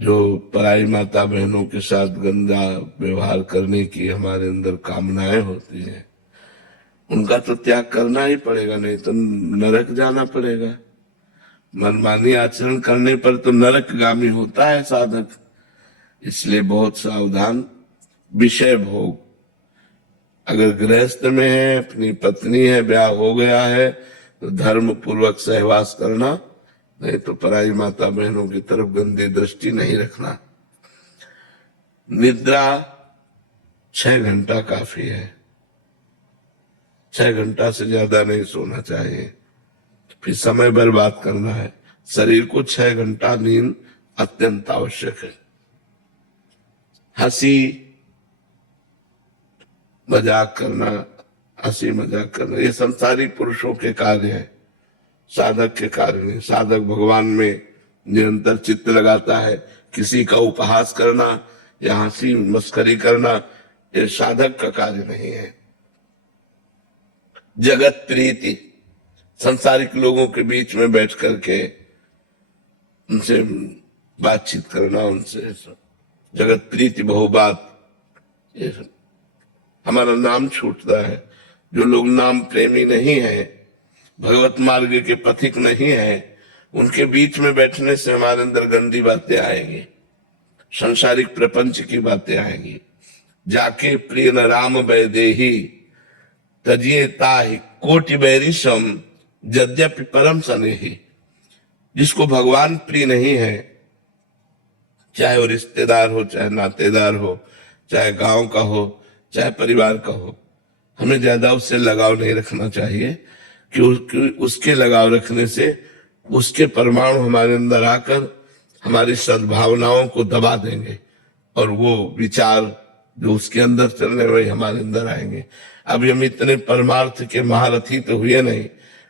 जो पराई माता बहनों के साथ गंदा व्यवहार करने की हमारे अंदर कामनाएं होती हैं, उनका तो त्याग करना ही पड़ेगा, नहीं तो नरक जाना पड़ेगा। मनमानी आचरण करने पर तो नरकगामी होता है साधक। इसलिए बहुत सावधान। विषय भोग, अगर गृहस्थ में है, अपनी पत्नी है, ब्याह हो गया है, तो धर्म पूर्वक सहवास करना, नहीं तो पराई माता बहनों की तरफ गंदी दृष्टि नहीं रखना। निद्रा 6 घंटा काफी है, 6 घंटा से ज्यादा नहीं सोना चाहिए। फिर समय बर्बाद करना है। शरीर को 6 घंटा नींद अत्यंत आवश्यक है। हंसी मजाक करना, हंसी मजाक करना, ये संसारिक पुरुषों के कार्य है, साधक के कार्य नहीं। साधक भगवान में निरंतर चित्त लगाता है। किसी का उपहास करना या हंसी मस्करी करना, ये साधक का कार्य नहीं है। जगत प्रीति, संसारिक लोगों के बीच में बैठ करके उनसे बातचीत करना, उनसे जगत प्रीति बहुबात, ये सब हमारा नाम छूटता है। जो लोग नाम प्रेमी नहीं है, भगवत मार्ग के पथिक नहीं है, उनके बीच में बैठने से हमारे अंदर गंदी बातें आएंगी, संसारिक प्रपंच की बातें आएंगी। जाके प्रिय न राम वैदेही तजिए ताहि कोटि बैरिशम यद्यपि परम सनेही। जिसको भगवान प्रिय नहीं है, चाहे वो रिश्तेदार हो, चाहे नातेदार हो, चाहे गांव का हो, चाहे परिवार का हो, हमें ज्यादा उससे लगाव नहीं रखना चाहिए। क्योंकि उसके लगाव रखने से उसके परमाणु हमारे अंदर आकर हमारी सद्भावनाओं को दबा देंगे और वो विचार जो उसके अंदर चल रहे वही हमारे अंदर आएंगे। अभी हम इतने परमार्थ के महारथी तो हुए नहीं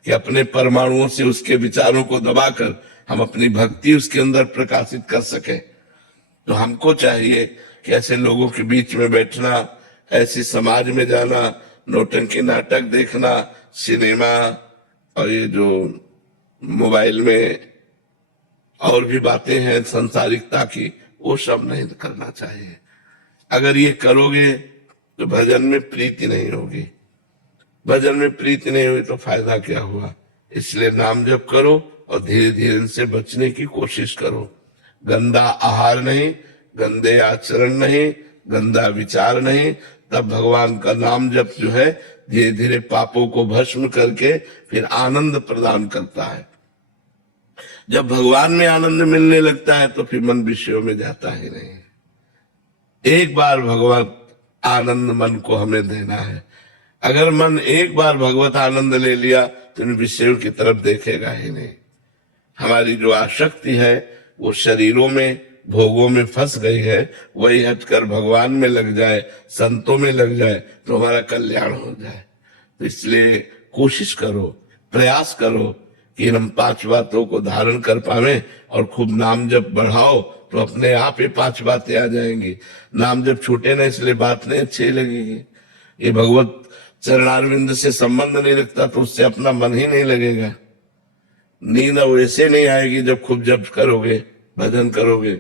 कि अपने परमाणुओं से उसके विचारों को दबाकर हम अपनी भक्ति उसके अंदर प्रकाशित कर सके। तो हमको चाहिए कि ऐसे लोगों के बीच में बैठना, ऐसी समाज में जाना, नौटंकी नाटक देखना, सिनेमा और ये जो मोबाइल में और भी बातें हैं संसारिकता की, वो सब नहीं करना चाहिए। अगर ये करोगे तो भजन में प्रीति नहीं होगी। भजन में प्रीति नहीं हुई तो फायदा क्या हुआ। इसलिए नाम जप करो और धीरे धीरे इनसे बचने की कोशिश करो। गंदा आहार नहीं, गंदे आचरण नहीं, गंदा विचार नहीं, तब भगवान का नाम जप जो है धीरे धीरे पापों को भस्म करके फिर आनंद प्रदान करता है। जब भगवान में आनंद मिलने लगता है तो फिर मन विषयों में जाता ही नहीं। एक बार भगवत आनंद मन को हमें देना है। अगर मन एक बार भगवत आनंद ले लिया तो इन विषयों की तरफ देखेगा ही नहीं। हमारी जो आसक्ति है वो शरीरों में, भोगों में फंस गई है, वही हटकर भगवान में लग जाए, संतों में लग जाए तो हमारा कल्याण हो जाए। तो इसलिए कोशिश करो, प्रयास करो कि हम 5 बातों को धारण कर पावे और खूब नाम जप बढ़ाओ तो अपने आप ही 5 बातें आ जाएंगी। नाम जब छूटे ना, इसलिए बात नहीं अच्छी लगेगी। ये भगवत चरणारविंद से संबंध नहीं रखता तो उससे अपना मन ही नहीं लगेगा। नींद वैसे नहीं आएगी जब खूब जप करोगे, भजन करोगे।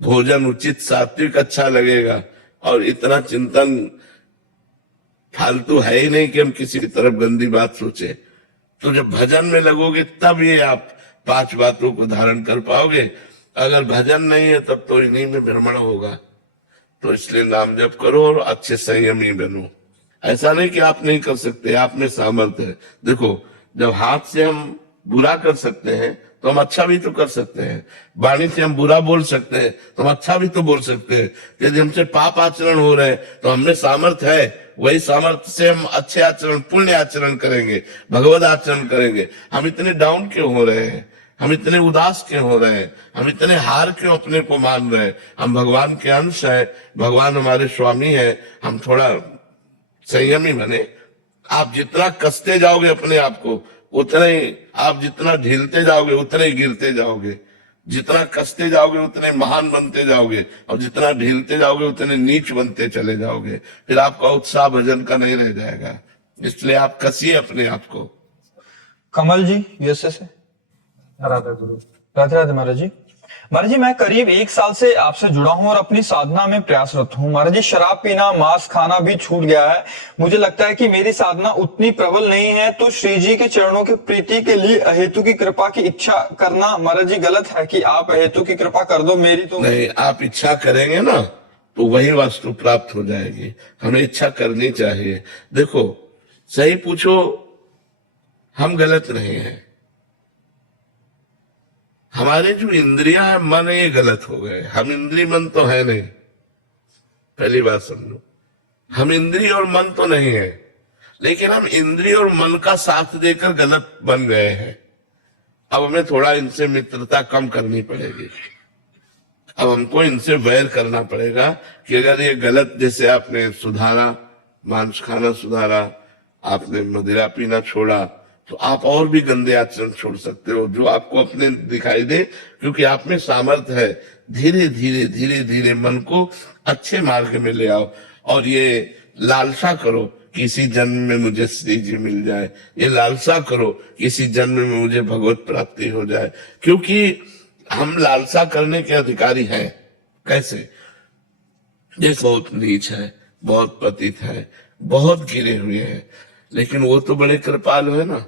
भोजन उचित सात्विक अच्छा लगेगा और इतना चिंतन फालतू है ही नहीं कि हम किसी की तरफ गंदी बात सोचे। तो जब भजन में लगोगे तब ये आप 5 बातों को धारण कर पाओगे। अगर भजन नहीं है तब तो इन्हीं में भ्रमण होगा। तो इसलिए नाम जप करो और अच्छे संयमी बनो। ऐसा नहीं कि आप नहीं कर सकते, आप में सामर्थ्य है। देखो, जब हाथ से हम बुरा कर सकते हैं तो हम अच्छा भी तो कर सकते हैं। वाणी से हम बुरा बोल सकते हैं तो हम अच्छा भी तो बोल सकते हैं। यदि हमसे पाप आचरण हो रहे हैं तो हमें सामर्थ्य है, वही सामर्थ्य से हम अच्छे आचरण, पुण्य आचरण करेंगे, भगवत आचरण करेंगे। हम इतने डाउन क्यों हो रहे हैं, हम इतने उदास क्यों हो रहे हैं, हम इतने हार क्यों अपने को मान रहे हैं। हम भगवान के अंश हैं, भगवान हमारे स्वामी हैं। हम थोड़ा संयमी बने। आप जितना कसते जाओगे अपने आप को, उतना ही आप जितना झेलते जाओगे उतना ही गिरते जाओगे। जितना कसते जाओगे उतने महान बनते जाओगे और जितना ढीलते जाओगे उतने नीच बनते चले जाओगे। फिर आपका उत्साह भजन का नहीं रह जाएगा। इसलिए आप कसिए अपने आप को। कमल जी यूएसए से। राधा गुरु। राधे राधे महाराज जी। महाराज जी मैं करीब 1 साल से आपसे जुड़ा हूं और अपनी साधना में प्रयासरत हूं। महाराज जी शराब पीना, मांस खाना भी छूट गया है। मुझे लगता है कि मेरी साधना उतनी प्रबल नहीं है, तो श्री जी के चरणों की प्रीति के लिए अहेतु की कृपा की इच्छा करना महाराज जी गलत है कि आप अहेतु की कृपा कर दो मेरी तो। नहीं, आप इच्छा करेंगे ना तो वही वस्तु प्राप्त हो जाएगी। हमें इच्छा करनी चाहिए। देखो, सही पूछो, हम गलत नहीं है। हमारे जो इंद्रियां है, मन, ये गलत हो गए। हम इंद्रिय मन तो है नहीं, पहली बात समझो। हम इंद्रिय और मन तो नहीं है, लेकिन हम इंद्रिय और मन का साथ देकर गलत बन गए हैं। अब हमें थोड़ा इनसे मित्रता कम करनी पड़ेगी। अब हमको इनसे वैर करना पड़ेगा कि अगर ये गलत, जैसे आपने सुधारा, मांस खाना सुधारा, आपने मदिरा पीना छोड़ा, तो आप और भी गंदे आचरण छोड़ सकते हो जो आपको अपने दिखाई दे, क्योंकि आप में सामर्थ्य है। धीरे धीरे धीरे धीरे मन को अच्छे मार्ग में ले आओ और ये लालसा करो किसी जन्म में मुझे श्री जी मिल जाए। ये लालसा करो किसी जन्म में मुझे भगवत प्राप्ति हो जाए, क्योंकि हम लालसा करने के अधिकारी हैं। कैसे? ये बहुत नीच है, बहुत पतित है, बहुत गिरे हुए हैं, लेकिन वो तो बड़े कृपालु है ना।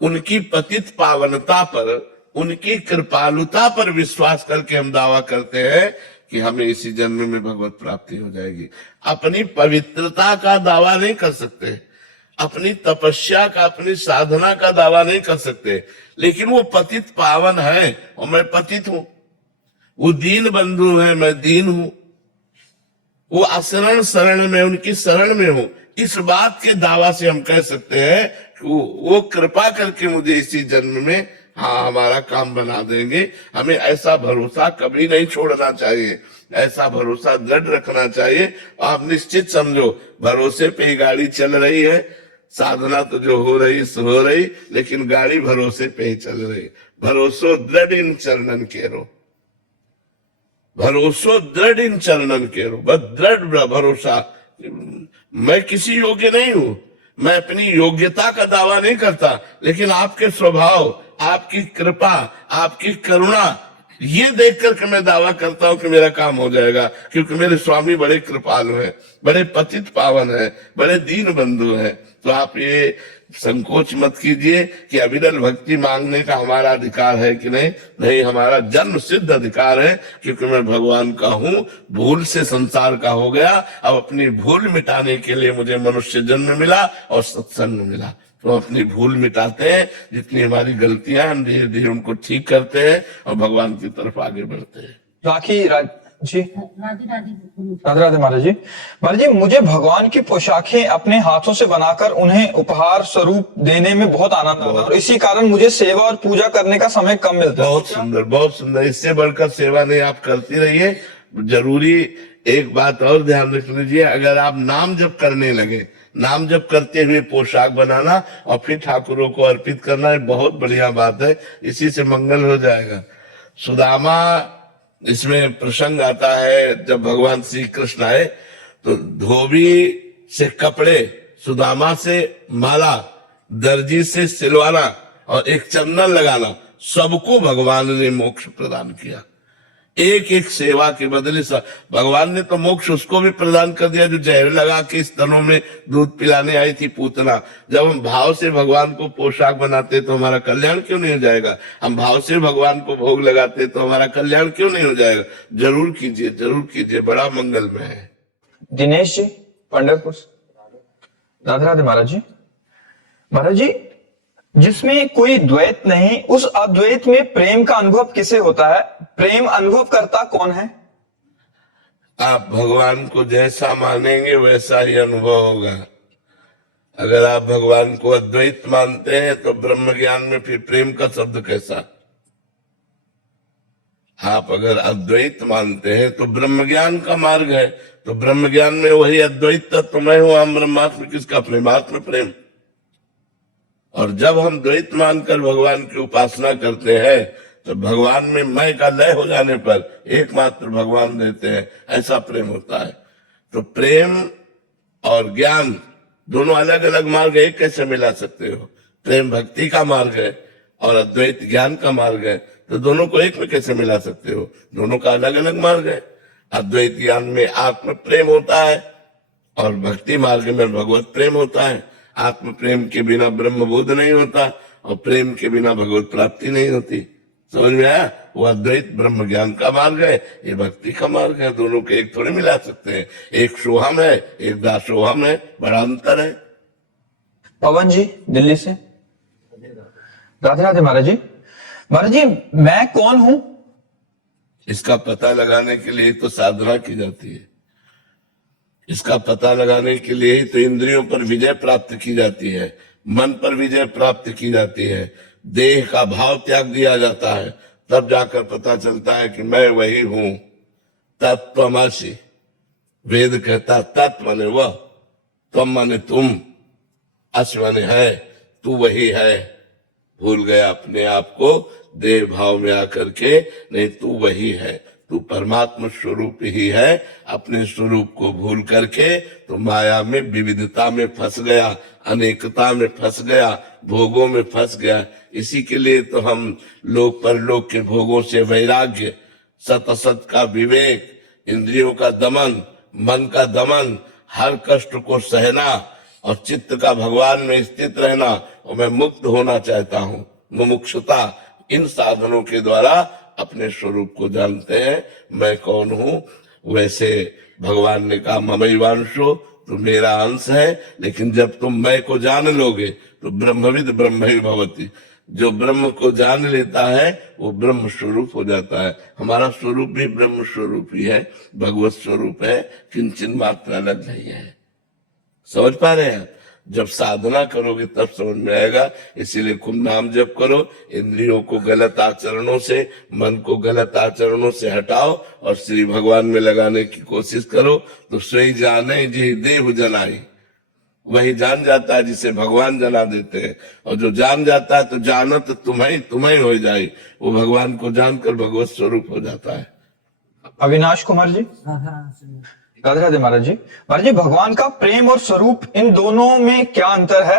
उनकी पतित पावनता पर, उनकी कृपालुता पर विश्वास करके हम दावा करते हैं कि हमें इसी जन्म में भगवत प्राप्ति हो जाएगी। अपनी पवित्रता का दावा नहीं कर सकते, अपनी तपस्या का, अपनी साधना का दावा नहीं कर सकते, लेकिन वो पतित पावन है और मैं पतित हूं। वो दीन बंधु है, मैं दीन हूं। वो असरण शरण में, उनकी शरण में हूं। इस बात के दावा से हम कह सकते हैं कि वो कृपा करके मुझे इसी जन्म में, हाँ, हमारा काम बना देंगे। हमें ऐसा भरोसा कभी नहीं छोड़ना चाहिए, ऐसा भरोसा दृढ़ रखना चाहिए। आप निश्चित समझो, भरोसे पे ही गाड़ी चल रही है। साधना तो जो हो रही सो हो रही, लेकिन गाड़ी भरोसे पे ही चल रही। भरोसो दृढ़ इन चरणन केरो, भरोसो दृढ़ इन चरणन केरो, बस दृढ़ भरोसा। मैं किसी योग्य नहीं हूं, मैं अपनी योग्यता का दावा नहीं करता, लेकिन आपके स्वभाव, आपकी कृपा, आपकी करुणा, ये देख करके मैं दावा करता हूं कि मेरा काम हो जाएगा, क्योंकि मेरे स्वामी बड़े कृपालु हैं, बड़े पतित पावन हैं, बड़े दीन बंधु हैं। तो आप ये संकोच मत कीजिए कि अविरल भक्ति मांगने का हमारा अधिकार है कि नहीं। नहीं, हमारा जन्म सिद्ध अधिकार है, क्योंकि मैं भगवान का हूं, भूल से संसार का हो गया। अब अपनी भूल मिटाने के लिए मुझे मनुष्य जन्म मिला और सत्संग मिला। तो अपनी भूल मिटाते हैं, जितनी हमारी गलतियां, हम धीरे धीरे उनको ठीक करते हैं और भगवान की तरफ आगे बढ़ते हैं। जी राधे राधे महाराज जी। महाराज जी, मुझे भगवान की पोशाकें अपने हाथों से बनाकर उन्हें उपहार स्वरूप देने में बहुत आनंद आता है, और इसी कारण मुझे सेवा और पूजा करने का समय कम मिलता है। बहुत सुंदर, बहुत सुंदर। इससे बढ़कर सेवा नहीं, आप करती रहिए। जरूरी एक बात और ध्यान रख लीजिए, अगर आप नाम जप करने लगे, नाम जप करते हुए पोशाक बनाना और फिर ठाकुरों को अर्पित करना, ये बहुत बढ़िया बात है। इसी से मंगल हो जाएगा। सुदामा, इसमें प्रसंग आता है, जब भगवान श्री कृष्ण आए तो धोबी से कपड़े, सुदामा से माला, दर्जी से सिलवाना और एक चंदन लगाना, सबको भगवान ने मोक्ष प्रदान किया। एक एक सेवा के बदले भगवान ने तो मोक्ष उसको भी प्रदान कर दिया जो जहर लगा के स्तनों में दूध पिलाने आई थी, पूतना। जब हम भाव से भगवान को पोशाक बनाते तो हमारा कल्याण क्यों नहीं हो जाएगा? हम भाव से भगवान को भोग लगाते तो हमारा कल्याण क्यों नहीं हो जाएगा? जरूर कीजिए, जरूर कीजिए, बड़ा मंगलमय है। दिनेश जी, पंढरपुर। राधे राधे महाराज जी। महाराज जी, जिसमें कोई द्वैत नहीं, उस अद्वैत में प्रेम का अनुभव किसे होता है? प्रेम अनुभव करता कौन है? आप भगवान को जैसा मानेंगे वैसा ही अनुभव होगा। अगर आप भगवान को अद्वैत मानते हैं तो ब्रह्म ज्ञान में फिर प्रेम का शब्द कैसा? आप अगर अद्वैत मानते हैं तो ब्रह्म ज्ञान का मार्ग है, तो ब्रह्म ज्ञान में वही अद्वैत तत्व मैं हूं, हम ब्रह्मात्म, किसका प्रेमात्म प्रेम। और जब हम द्वैत मानकर भगवान की उपासना करते हैं तो भगवान में मैं का लय हो जाने पर एकमात्र भगवान देते हैं, ऐसा प्रेम होता है। तो प्रेम और ज्ञान दोनों अलग अलग मार्ग, एक कैसे मिला सकते हो? प्रेम भक्ति का मार्ग है और अद्वैत ज्ञान का मार्ग है, तो दोनों को एक में कैसे मिला सकते हो? दोनों का अलग अलग मार्ग है। अद्वैत ज्ञान में आत्म प्रेम होता है और भक्ति मार्ग में भगवत प्रेम होता है। आत्म प्रेम के बिना ब्रह्म बोध नहीं होता और प्रेम के बिना भगवत प्राप्ति नहीं होती। समझ में आया? वो अद्वैत ब्रह्म ज्ञान का मार्ग है, ये भक्ति का मार्ग है। दोनों के एक थोड़े मिला सकते हैं। एक सोहम है, एक दासोहम है, बड़ा अंतर है। पवन जी दिल्ली से, राधे राधे महाराज जी। महाराज जी, मैं कौन हूं? इसका पता लगाने के लिए तो साधना की जाती है। इसका पता लगाने के लिए ही तो इंद्रियों पर विजय प्राप्त की जाती है, मन पर विजय प्राप्त की जाती है, देह का भाव त्याग दिया जाता है, तब जाकर पता चलता है कि मैं वही हूं। तत्त्वमसि, वेद कहता तत्व माने वह, त्वम माने तुम, अस माने है, तू वही है। भूल गया अपने आप को देह भाव में आकर के, नहीं तू वही है, तू परमात्मा स्वरूप ही है। अपने स्वरूप को भूल करके तो माया में विविधता में फंस गया, अनेकता में फंस गया, भोगों में फंस गया। इसी के लिए तो हम लोक परलोक के भोगों से वैराग्य, सत असत का विवेक, इंद्रियों का दमन, मन का दमन, हर कष्ट को सहना और चित्त का भगवान में स्थित रहना, और मैं मुक्त होना चाहता हूँ, मुमुक्षुता, इन साधनों के द्वारा अपने स्वरूप को जानते हैं। मैं कौन हूँ? वैसे भगवान ने कहा ममैवांशो, तो मेरा अंश है। लेकिन जब तुम मैं को जान लोगे तो ब्रह्मविद ब्रह्म भवति, जो ब्रह्म को जान लेता है वो ब्रह्म स्वरूप हो जाता है। हमारा स्वरूप भी ब्रह्म स्वरूप ही है, भगवत स्वरूप है, किंचन मात्र अलग नहीं है। समझ पा रहे हैं? जब साधना करोगे तब समझ में आएगा। इसीलिए खूब नाम जप करो, इंद्रियों को गलत आचरणों से, मन को गलत आचरणों से हटाओ और श्री भगवान में लगाने की कोशिश करो। तो स्वयं जाने जी देव जनाई, वही जान जाता है जिसे भगवान जना देते हैं। और जो जान जाता है तो जानत तुम्हें हो जाए, वो भगवान को जानकर भगवत स्वरूप हो जाता है। अविनाश कुमार जी, राधे राधे महाराज जी। महाराज जी, भगवान का प्रेम और स्वरूप, इन दोनों में क्या अंतर है?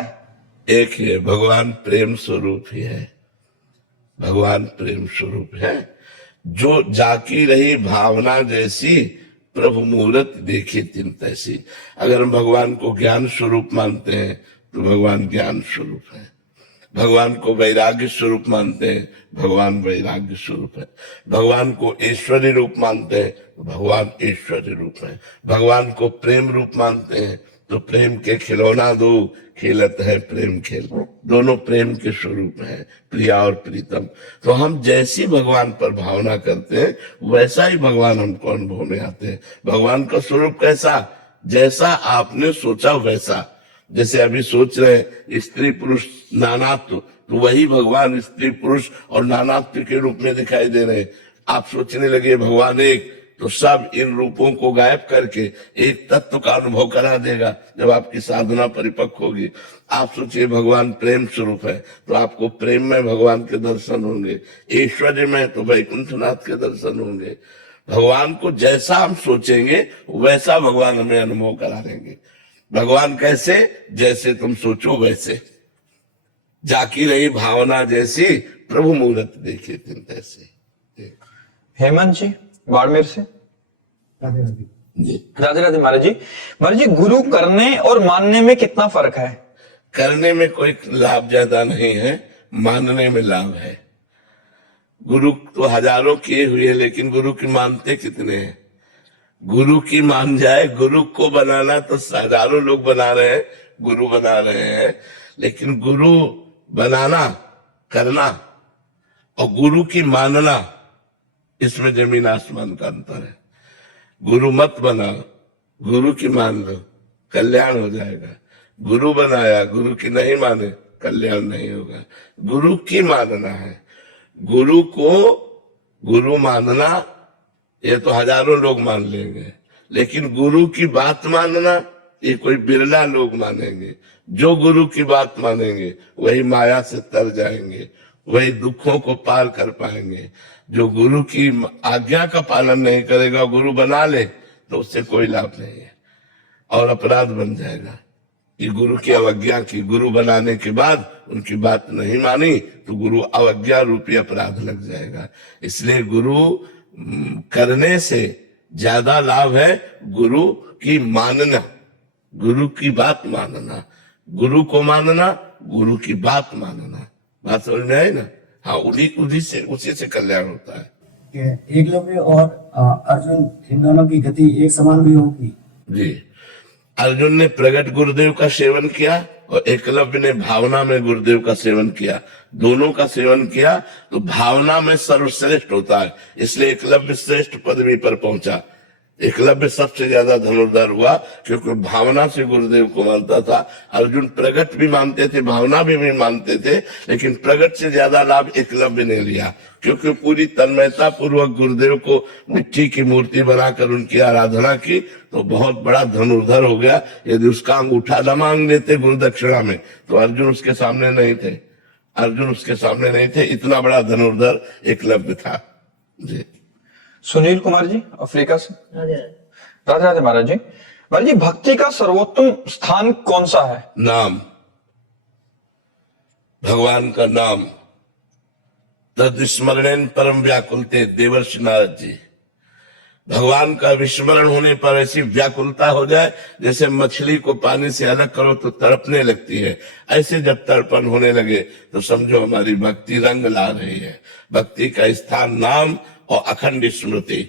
एक ही है, भगवान प्रेम स्वरूप ही है। भगवान प्रेम स्वरूप है। जो जाकी रही भावना जैसी, प्रभु मूरत देखी तिन तैसी। अगर हम भगवान को ज्ञान स्वरूप मानते हैं तो भगवान ज्ञान स्वरूप है। भगवान को वैराग्य स्वरूप मानते हैं, भगवान वैराग्य स्वरूप है। भगवान को ऐश्वर्य रूप मानते हैं तो भगवान ऐश्वर्य रूप है। भगवान को प्रेम रूप मानते हैं तो प्रेम के खिलौना दो, खेलत है प्रेम खेल। दोनों प्रेम के स्वरूप हैं, प्रिया और प्रीतम। तो हम जैसी भगवान पर भावना करते हैं वैसा ही भगवान हमको अनुभव में आते हैं। भगवान का स्वरूप कैसा? जैसा आपने सोचा वैसा। जैसे अभी सोच रहे हैं स्त्री पुरुष नानात्व, तो वही भगवान स्त्री पुरुष और नानात्व के रूप में दिखाई दे रहे हैं। आप सोचने लगे भगवान एक, तो सब इन रूपों को गायब करके एक तत्व का अनुभव करा देगा जब आपकी साधना परिपक्व होगी। आप सोचिए भगवान प्रेम स्वरूप है तो आपको प्रेम में भगवान के दर्शन होंगे, ऐश्वर्य में तो वैकुंठनाथ के दर्शन होंगे। भगवान को जैसा हम सोचेंगे वैसा भगवान हमें अनुभव करा देंगे। भगवान कैसे? जैसे तुम सोचो वैसे। जाकी रही भावना जैसी, प्रभु मूरत देखी तिन तैसे। हेमंत जी बाड़मेर से, जी राधे राधे महाराज जी। महाराज जी, गुरु करने और मानने में कितना फर्क है? करने में कोई लाभ ज्यादा नहीं है, मानने में लाभ है। गुरु तो हजारों किए हुए, लेकिन गुरु की मानते कितने हैं? गुरु की मान जाए, गुरु को बनाना तो हजारों लोग बना रहे हैं, गुरु बना रहे हैं, लेकिन गुरु बनाना, करना और गुरु की मानना, इसमें जमीन आसमान का अंतर है। गुरु मत बनाओ, गुरु की मान लो, कल्याण हो जाएगा। गुरु बनाया, गुरु की नहीं माने, कल्याण नहीं होगा। गुरु की मानना है। गुरु को गुरु मानना ये तो हजारों लोग मान लेंगे, लेकिन गुरु की बात मानना ये कोई बिरला लोग मानेंगे। जो गुरु की बात मानेंगे वही माया से तर जाएंगे, वही दुखों को पार कर पाएंगे। जो गुरु की आज्ञा का पालन नहीं करेगा, गुरु बना ले तो उससे कोई लाभ नहीं है और अपराध बन जाएगा। कि गुरु की अवज्ञा की, गुरु बनाने के बाद उनकी बात नहीं मानी तो गुरु अवज्ञा रूपी अपराध लग जाएगा। इसलिए गुरु करने से ज्यादा लाभ है गुरु की मानना, गुरु की बात मानना, गुरु को मानना, गुरु की बात मानना। बात समझ में आई ना? हाँ, उसी से कल्याण होता है। एकलव्य और अर्जुन, इन दोनों की गति एक समान भी होगी? जी, अर्जुन ने प्रगट गुरुदेव का सेवन किया और एकलव्य ने भावना में गुरुदेव का सेवन किया। दोनों का सेवन किया तो भावना में सर्वश्रेष्ठ होता है, इसलिए एकलव्य श्रेष्ठ पदवी पर पहुंचा। एकलव्य सबसे ज्यादा धनुर्धर हुआ क्योंकि भावना से गुरुदेव को मानता था। अर्जुन प्रगट भी मानते थे, भावना भी मानते थे, लेकिन प्रगट से ज्यादा लाभ एकलव्य ने लिया क्योंकि पूरी तन्मयता पूर्वक गुरुदेव को मिट्टी की मूर्ति बनाकर उनकी आराधना की तो बहुत बड़ा धनुर्धर हो गया। यदि उसका अंगूठा न मांग लेते गुरु दक्षिणा में तो अर्जुन उसके सामने नहीं थे, अर्जुन उसके सामने नहीं थे। इतना बड़ा धनुर्धर एकलव्य था। जी, सुनील कुमार जी अफ्रीका से। राधे राधे महाराज जी। महाराज जी, भक्ति का सर्वोत्तम स्थान कौन सा है? नाम, भगवान का नाम। तद स्मरणेन परम व्याकुलते, देवर्षि नारद जी। भगवान का विस्मरण होने पर ऐसी व्याकुलता हो जाए जैसे मछली को पानी से अलग करो तो तड़पने लगती है। ऐसे जब तड़पन होने लगे तो समझो हमारी भक्ति रंग ला रही है। भक्ति का स्थान नाम और अखंड स्मृति,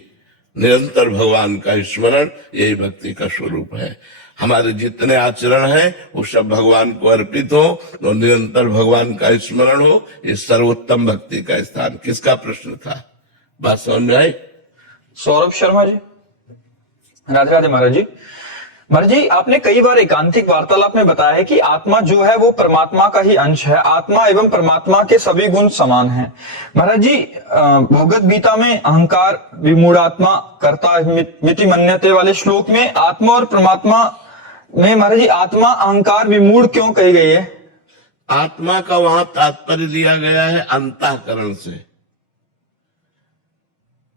निरंतर भगवान का स्मरण, यही भक्ति का स्वरूप है। हमारे जितने आचरण हैं वो सब भगवान को अर्पित हो और निरंतर भगवान का स्मरण हो, ये सर्वोत्तम भक्ति का स्थान। किसका प्रश्न था? बात समझ में आई? सौरभ शर्मा जी। राधे राधे महाराज जी। महाराज जी, आपने कई बार एकांतिक वार्तालाप में बताया है कि आत्मा जो है वो परमात्मा का ही अंश है, आत्मा एवं परमात्मा के सभी गुण समान हैं। महाराज जी, भगवद गीता में अहंकार विमूढ़ात्मा कर्ता मिति मन्यते वाले श्लोक में आत्मा और परमात्मा में महाराज जी आत्मा अहंकार विमूढ़ क्यों कही गई है? आत्मा का वहां तात्पर्य लिया गया है अंतःकरण से।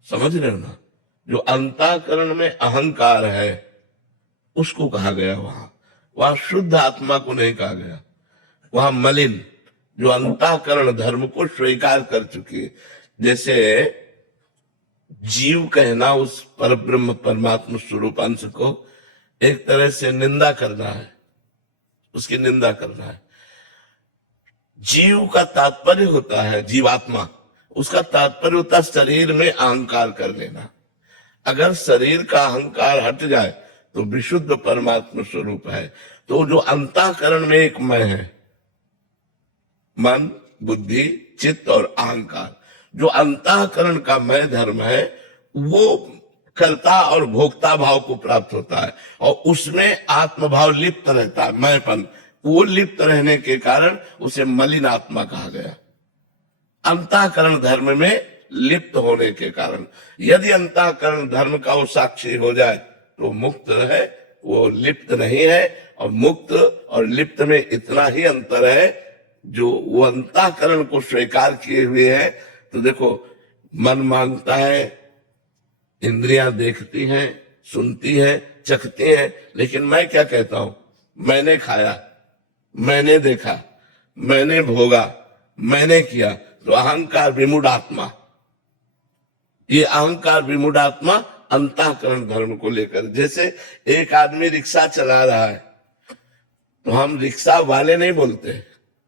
समझ रहे हो ना? जो अंतःकरण में अहंकार है उसको कहा गया। वहां शुद्ध आत्मा को नहीं कहा गया। वहां मलिन जो अंतःकरण धर्म को स्वीकार कर चुकी है, जैसे जीव कहना उस परब्रह्म परमात्मा स्वरूप अंश को एक तरह से निंदा करना है, उसकी निंदा करना है। जीव का तात्पर्य होता है जीवात्मा, उसका तात्पर्य होता है शरीर में अहंकार कर लेना। अगर शरीर का अहंकार हट जाए तो विशुद्ध परमात्मा स्वरूप है। तो जो अंतःकरण में एक मैं है, मन, बुद्धि, चित्त और अहंकार, जो अंतःकरण का मैं धर्म है वो कर्ता और भोक्ता भाव को प्राप्त होता है और उसमें आत्मभाव लिप्त रहता है, मैंपन। वो लिप्त रहने के कारण उसे मलिन आत्मा कहा गया। अंतःकरण धर्म में लिप्त होने के कारण। यदि अंतःकरण धर्म का वो साक्षी हो जाए तो मुक्त है, वो लिप्त नहीं है। और मुक्त और लिप्त में इतना ही अंतर है, जो वो अंतःकरण को स्वीकार किए हुए है। तो देखो, मन मांगता है, इंद्रियां देखती हैं, सुनती हैं, चखती हैं, लेकिन मैं क्या कहता हूं? मैंने खाया, मैंने देखा, मैंने भोगा, मैंने किया। तो अहंकार विमूढ़ आत्मा, ये अहंकार विमूढ़ आत्मा अंतःकरण धर्म को लेकर। जैसे एक आदमी रिक्शा चला रहा है तो हम रिक्शा वाले नहीं बोलते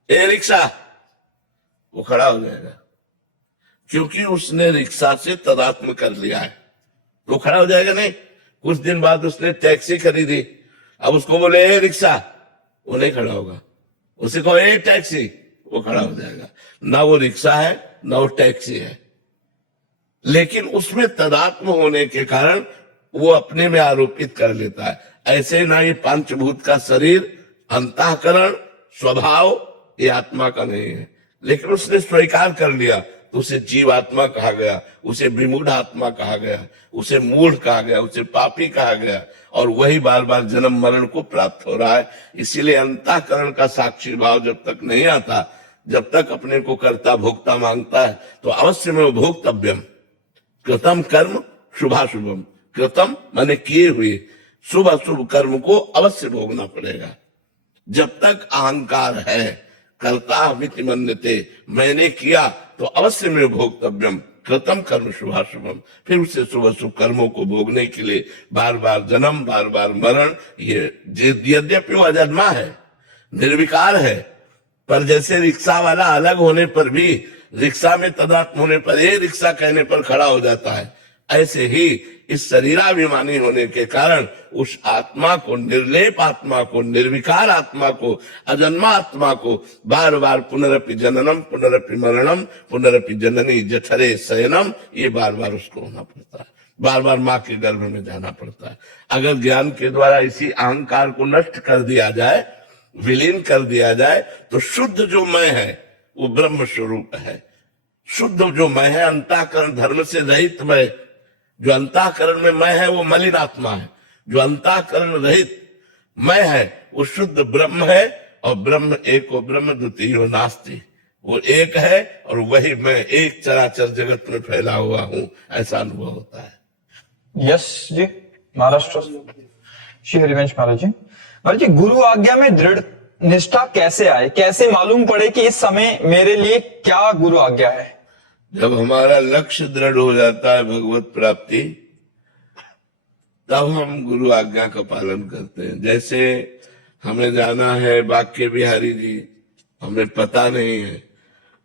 ए रिक्शा, वो खड़ा हो जाएगा क्योंकि उसने रिक्शा से तादात्म्य कर लिया है, तो खड़ा हो जाएगा नहीं। कुछ दिन बाद उसने टैक्सी खरीदी, अब उसको बोले ए रिक्शा, वो नहीं खड़ा होगा। उसे कहो ए टैक्सी, वो खड़ा हो जाएगा। ना वो रिक्शा है ना वो टैक्सी है, लेकिन उसमें तदात्म होने के कारण वो अपने में आरोपित कर लेता है। ऐसे ना ये पंचभूत का शरीर, अंतःकरण, स्वभाव ये आत्मा का नहीं है, लेकिन उसने स्वीकार कर लिया तो उसे जीवात्मा कहा गया, उसे विमूढ़ आत्मा कहा गया, उसे मूढ़ कहा गया, उसे पापी कहा गया। और वही बार बार जन्म मरण को प्राप्त हो रहा है। इसीलिए अंतःकरण का साक्षी भाव जब तक नहीं आता, जब तक अपने को कर्ता भोक्ता मांगता है, तो अवश्य में वो भोक्तव्यम कृतम कर्म शुभाशुभम। कृतम माने किए हुए, शुभ अशुभ कर्म को अवश्य भोगना पड़ेगा। जब तक अहंकार है, कर्ता मिति मन्यते, मैंने किया तो अवश्य में भोक्तव्यम, कृतम कर्म शुभाशुभम, फिर उससे शुभ शुभ कर्मों को भोगने के लिए बार बार जन्म, बार बार मरण। ये यद्यपि वो अजन्मा है, निर्विकार है, पर जैसे रिक्शा वाला अलग होने पर भी रिक्शा में तदात्म होने पर ये रिक्शा कहने पर खड़ा हो जाता है, ऐसे ही इस शरीराभिमानी होने के कारण उस आत्मा को, निर्लेप आत्मा को, निर्विकार आत्मा को, अजन्मा आत्मा को बार बार पुनरपि जननम पुनरपि मरणम पुनरपि जननी जठरे शयनम, ये बार बार उसको होना पड़ता है, बार बार माँ के गर्भ में जाना पड़ता है। अगर ज्ञान के द्वारा इसी अहंकार को नष्ट कर दिया जाए, विलीन कर दिया जाए, तो शुद्ध जो मैं है वो ब्रह्म स्वरूप है। शुद्ध जो मैं है, अंतःकरण धर्म से रहित मैं, जो अंतःकरण में मैं है वो मलिन आत्मा है, जो अंतःकरण रहित मैं है वो शुद्ध ब्रह्म है। और ब्रह्म एको ब्रह्म द्वितीयो नास्ति, वो एक है और वही मैं एक चराचर जगत में फैला हुआ हूं, ऐसा अनुभव होता है। यस जी, महाराष्ट्र श्री हरिवंश महाराज जी। महाराज जी, गुरु आज्ञा में दृढ़ निष्ठा कैसे आए, कैसे मालूम पड़े कि इस समय मेरे लिए क्या गुरु आज्ञा है? जब हमारा लक्ष्य दृढ़ हो जाता है भगवत प्राप्ति, तब हम गुरु आज्ञा का पालन करते हैं। जैसे हमें जाना है बांके बिहारी जी, हमें पता नहीं है,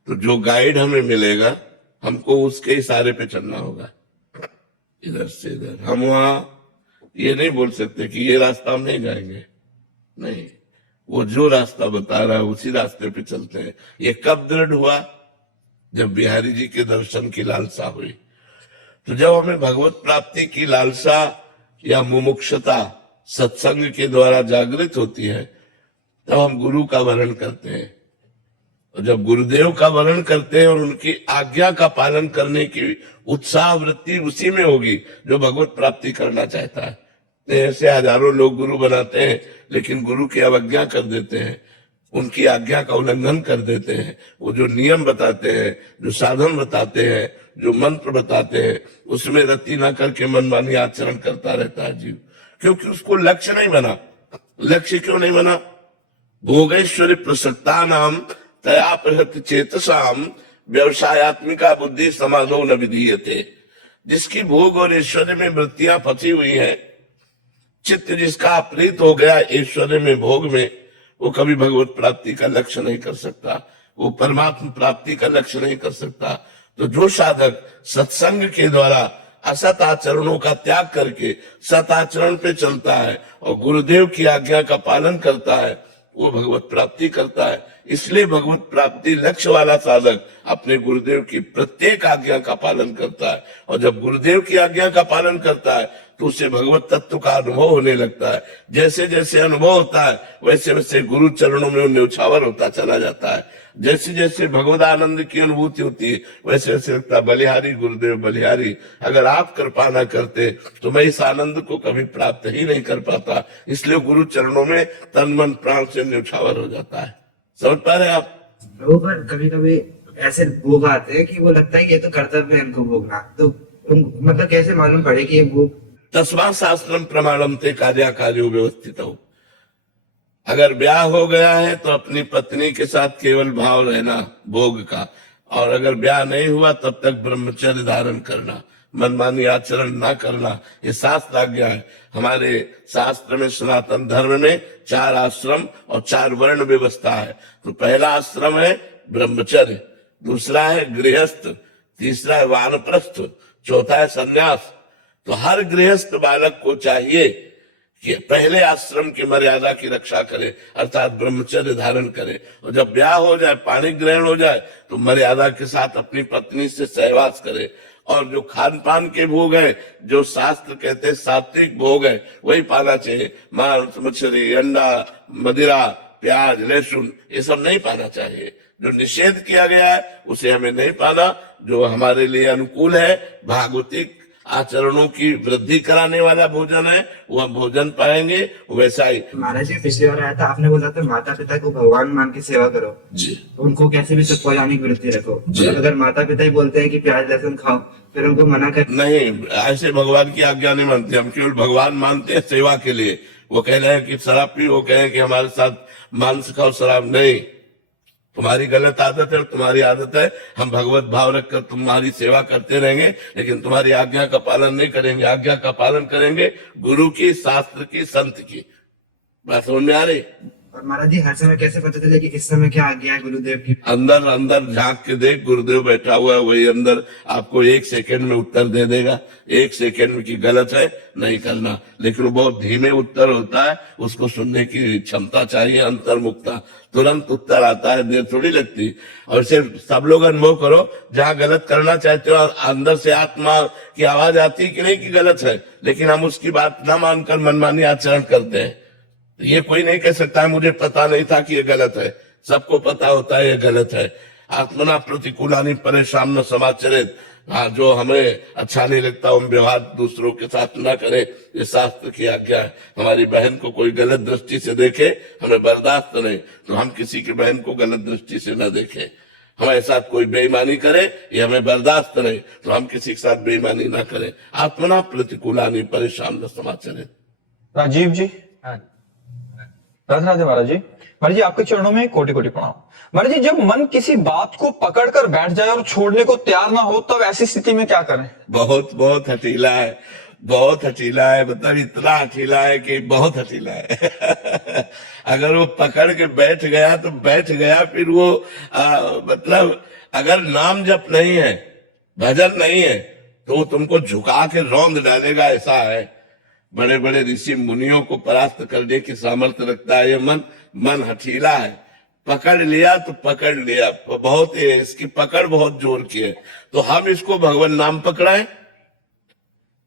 तो जो गाइड हमें मिलेगा हमको उसके इशारे पे चलना होगा, इधर से इधर। हम वहां ये नहीं बोल सकते कि ये रास्ता हम नहीं जाएंगे, नहीं, वो जो रास्ता बता रहा है उसी रास्ते पे चलते हैं। ये कब दृढ़ हुआ? जब बिहारी जी के दर्शन की लालसा हुई। तो जब हमें भगवत प्राप्ति की लालसा या मुमुक्षता सत्संग के द्वारा जागृत होती है, तब हम गुरु का वर्ण करते हैं। और जब गुरुदेव का वर्ण करते हैं और उनकी आज्ञा का पालन करने की उत्साह वृत्ति उसी में होगी जो भगवत प्राप्ति करना चाहता है। ऐसे हजारों लोग गुरु बनाते हैं, लेकिन गुरु की अवज्ञा कर देते हैं, उनकी आज्ञा का उल्लंघन कर देते हैं। वो जो नियम बताते हैं, जो साधन बताते हैं, जो मंत्र बताते हैं, उसमें रति ना करके मनमानी आचरण करता रहता है जीव, क्योंकि उसको लक्ष्य नहीं बना। लक्ष्य क्यों नहीं बना? भोगैश्वर्य प्रसक्ता नाम तया प्रहत चेतसाम व्यवसायत्मिका बुद्धि समाधो न विधीयते। जिसकी भोग और ऐश्वर्य में वृत्तियां फंसी हुई हैं, चित्त जिसका प्रीत हो गया ऐश्वर्य में, भोग में, वो कभी भगवत प्राप्ति का लक्ष्य नहीं कर सकता, वो परमात्मा प्राप्ति का लक्ष्य नहीं कर सकता। तो जो साधक सत्संग के द्वारा असत आचरणों का त्याग करके सत आचरण पे चलता है और गुरुदेव की आज्ञा का पालन करता है, वो भगवत प्राप्ति करता है। इसलिए भगवत प्राप्ति लक्ष्य वाला साधक अपने गुरुदेव की प्रत्येक आज्ञा का पालन करता है। और जब गुरुदेव की आज्ञा का पालन करता है तो उसे भगवत तत्व का अनुभव होने लगता है। जैसे जैसे अनुभव होता है वैसे वैसे गुरु चरणों में न्यौछावर होता चला जाता है। जैसे जैसे भगवत आनंद की अनुभूति होती है वैसे वैसे लगता है बलिहारी गुरुदेव बलिहारी, अगर आप कृपा न करते तो मैं इस आनंद को कभी प्राप्त ही नहीं कर पाता। इसलिए गुरु चरणों में तन मन प्राण से न्यौछावर हो जाता है। समझ पा रहे आप? वो पर कभी कभी ऐसे भोग आते हैं कि वो लगता है कि ये तो कर्तव्य है इनको भोगना, तो मतलब कैसे मालूम पड़े कि ये भोग? तस्मा शास्त्रम प्रमाणम ते कार्या कार्यो व्यवस्थित हो। अगर ब्याह हो गया है तो अपनी पत्नी के साथ केवल भाव रहना भोग का, और अगर ब्याह नहीं हुआ तब तक ब्रह्मचर्य धारण करना, मनमानी आचरण ना करना, ये शास्त्र आज्ञा है। हमारे शास्त्र में, सनातन धर्म में 4 आश्रम और 4 वर्ण व्यवस्था है। तो पहला आश्रम है ब्रह्मचर्य, दूसरा है गृहस्थ, तीसरा है वानप्रस्थ, चौथा है संन्यास। तो हर गृहस्थ बालक को चाहिए कि पहले आश्रम की मर्यादा की रक्षा करे, अर्थात ब्रह्मचर्य धारण करे। और जब ब्याह हो जाए, पाणी ग्रहण हो जाए, तो मर्यादा के साथ अपनी पत्नी से सहवास करे। और जो खान पान के भोग है, जो शास्त्र कहते हैं सात्विक भोग है, वही पाना चाहिए। मांस, मछली, अंडा, मदिरा, प्याज, लहसुन, ये सब नहीं पाना चाहिए। जो निषेध किया गया है उसे हमें नहीं पाना। जो हमारे लिए अनुकूल है, भागवतिक आचरणों की वृद्धि कराने वाला भोजन है, वो हम भोजन पाएंगे। वैसा ही महाराज जी पिछली बार आया था, आपने बोला था माता पिता को भगवान मान के सेवा करो जी, उनको कैसे भी सब पौराणिक वृत्ति रखो। जी। अगर माता पिता ही बोलते हैं कि प्याज लहसुन खाओ, फिर उनको मना कर नहीं, ऐसे भगवान की आज्ञा नहीं मानते हम, केवल भगवान मानते हैं सेवा के लिए। वो कह रहे हैं कि शराब पी, वो कह रहे हैं कि हमारे साथ मांस खाओ, शराब नहीं। तुम्हारी गलत आदत है और तुम्हारी आदत है, हम भगवत भाव रखकर तुम्हारी सेवा करते रहेंगे, लेकिन तुम्हारी आज्ञा का पालन नहीं करेंगे। आज्ञा का पालन करेंगे गुरु की, शास्त्र की, संत की। बात समझ में आ रही? और महाराज जी हर समय कैसे पता चले कि इस समय क्या आज्ञा है गुरुदेव की? अंदर अंदर झांक के देख, गुरुदेव बैठा हुआ है, वही अंदर आपको 1 सेकंड में उत्तर दे देगा। 1 सेकंड की गलत है नहीं करना, लेकिन वो बहुत धीमे उत्तर होता है, उसको सुनने की क्षमता चाहिए, अंतर्मुखता। तुरंत उत्तर आता है, देर थोड़ी लगती। और सिर्फ सब लोग अनुभव करो, जहां गलत करना चाहते हो और अंदर से आत्मा की आवाज आती है कि नहीं कि गलत है, लेकिन हम उसकी बात ना मानकर मनमानी आचरण करते हैं। ये कोई नहीं कह सकता है मुझे पता नहीं था कि ये गलत है, सबको पता होता है ये गलत है। आत्मना प्रतिकूलानि परेशान न समाचरित। हाँ, जो हमें अच्छा नहीं लगता हम व्यवहार दूसरों के साथ ना करें, ये शास्त्र की आज्ञा है। हमारी बहन को कोई गलत दृष्टि से देखे, हमें बर्दाश्त नहीं, तो हम किसी की बहन को गलत दृष्टि से न देखें। हमारे साथ कोई बेईमानी करे, ये हमें बर्दाश्त नहीं, तो हम किसी के साथ बेईमानी ना करें। आत्मना प्रतिकूलानि परेशान न समाचरित। राजीव जी, राधे राधे महाराज जी। महाराज जी आपके चरणों में कोटि कोटि प्रणाम। महाराज जी, जब मन किसी बात को पकड़कर बैठ जाए और छोड़ने को तैयार ना हो, तब ऐसी स्थिति में क्या करें? बहुत बहुत हठीला है, बहुत हठीला है, मतलब इतना हठीला है कि बहुत हठीला है। अगर वो पकड़ के बैठ गया तो बैठ गया, फिर वो मतलब अगर नाम जप नहीं है, भजन नहीं है, तो वो तुमको झुका के रौंद डालेगा। ऐसा है, बड़े बड़े ऋषि मुनियों को परास्त करने की सामर्थ्य रखता है ये मन। मन हठीला है, पकड़ लिया तो पकड़ लिया, बहुत इसकी पकड़ बहुत जोर की है, तो हम इसको भगवान नाम पकड़ाएं।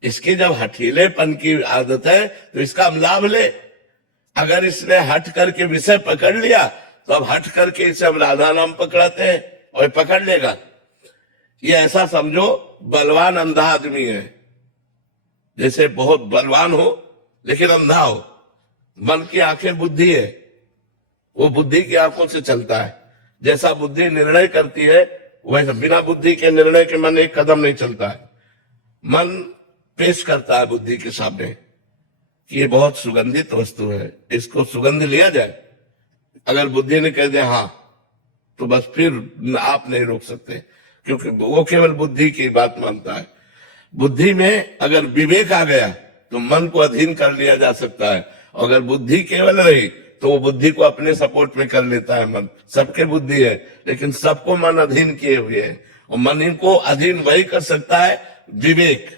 इसकी जब हठीलेपन की आदत है तो इसका हम लाभ ले। अगर इसने हट करके विषय पकड़ लिया तो अब हट करके इसे हम राधा नाम पकड़ाते हैं और पकड़ लेगा। ये ऐसा समझो बलवान अंधा आदमी है, जैसे बहुत बलवान हो लेकिन अंधा हो। मन की आंखें बुद्धि है, वो बुद्धि की आंखों से चलता है। जैसा बुद्धि निर्णय करती है, वैसा बिना बुद्धि के निर्णय के मन एक कदम नहीं चलता है। मन पेश करता है बुद्धि के सामने कि ये बहुत सुगंधित वस्तु है, इसको सुगंध लिया जाए। अगर बुद्धि ने कह दिया हाँ, तो बस फिर आप नहीं रोक सकते, क्योंकि वो केवल बुद्धि की बात मानता है। बुद्धि में अगर विवेक आ गया तो मन को अधीन कर लिया जा सकता है, और अगर बुद्धि केवल रही तो वो बुद्धि को अपने सपोर्ट में कर लेता है। मन सबके बुद्धि है, लेकिन सबको मन अधीन किए हुए है, और मन इनको अधीन वही कर सकता है विवेक।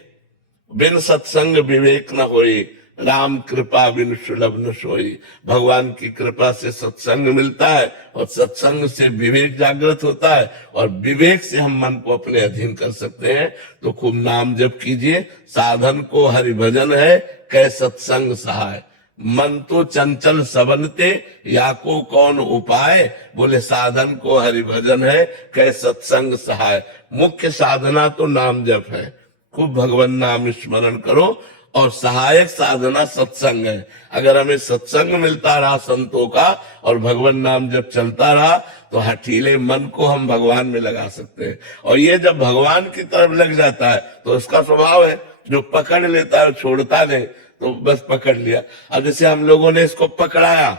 बिन सत्संग विवेक न होई, राम कृपा बिन सुलभ न सोई। भगवान की कृपा से सत्संग मिलता है, और सत्संग से विवेक जागृत होता है, और विवेक से हम मन को अपने अधीन कर सकते हैं। तो खूब नाम जप कीजिए। साधन को हरि भजन है, कै सत्संग सहाय। मन तो चंचल सबनते, या को कौन उपाय। बोले साधन को हरि भजन है, कै सत्संग सहाय। मुख्य साधना तो नाम जप है। खूब भगवान नाम स्मरण करो, और सहायक साधना सत्संग है। अगर हमें सत्संग मिलता रहा संतों का, और भगवान नाम जब चलता रहा, तो हठीले मन को हम भगवान में लगा सकते हैं। और ये जब भगवान की तरफ लग जाता है तो उसका स्वभाव है, जो पकड़ लेता है छोड़ता नहीं, तो बस पकड़ लिया। अब जैसे हम लोगों ने इसको पकड़ाया,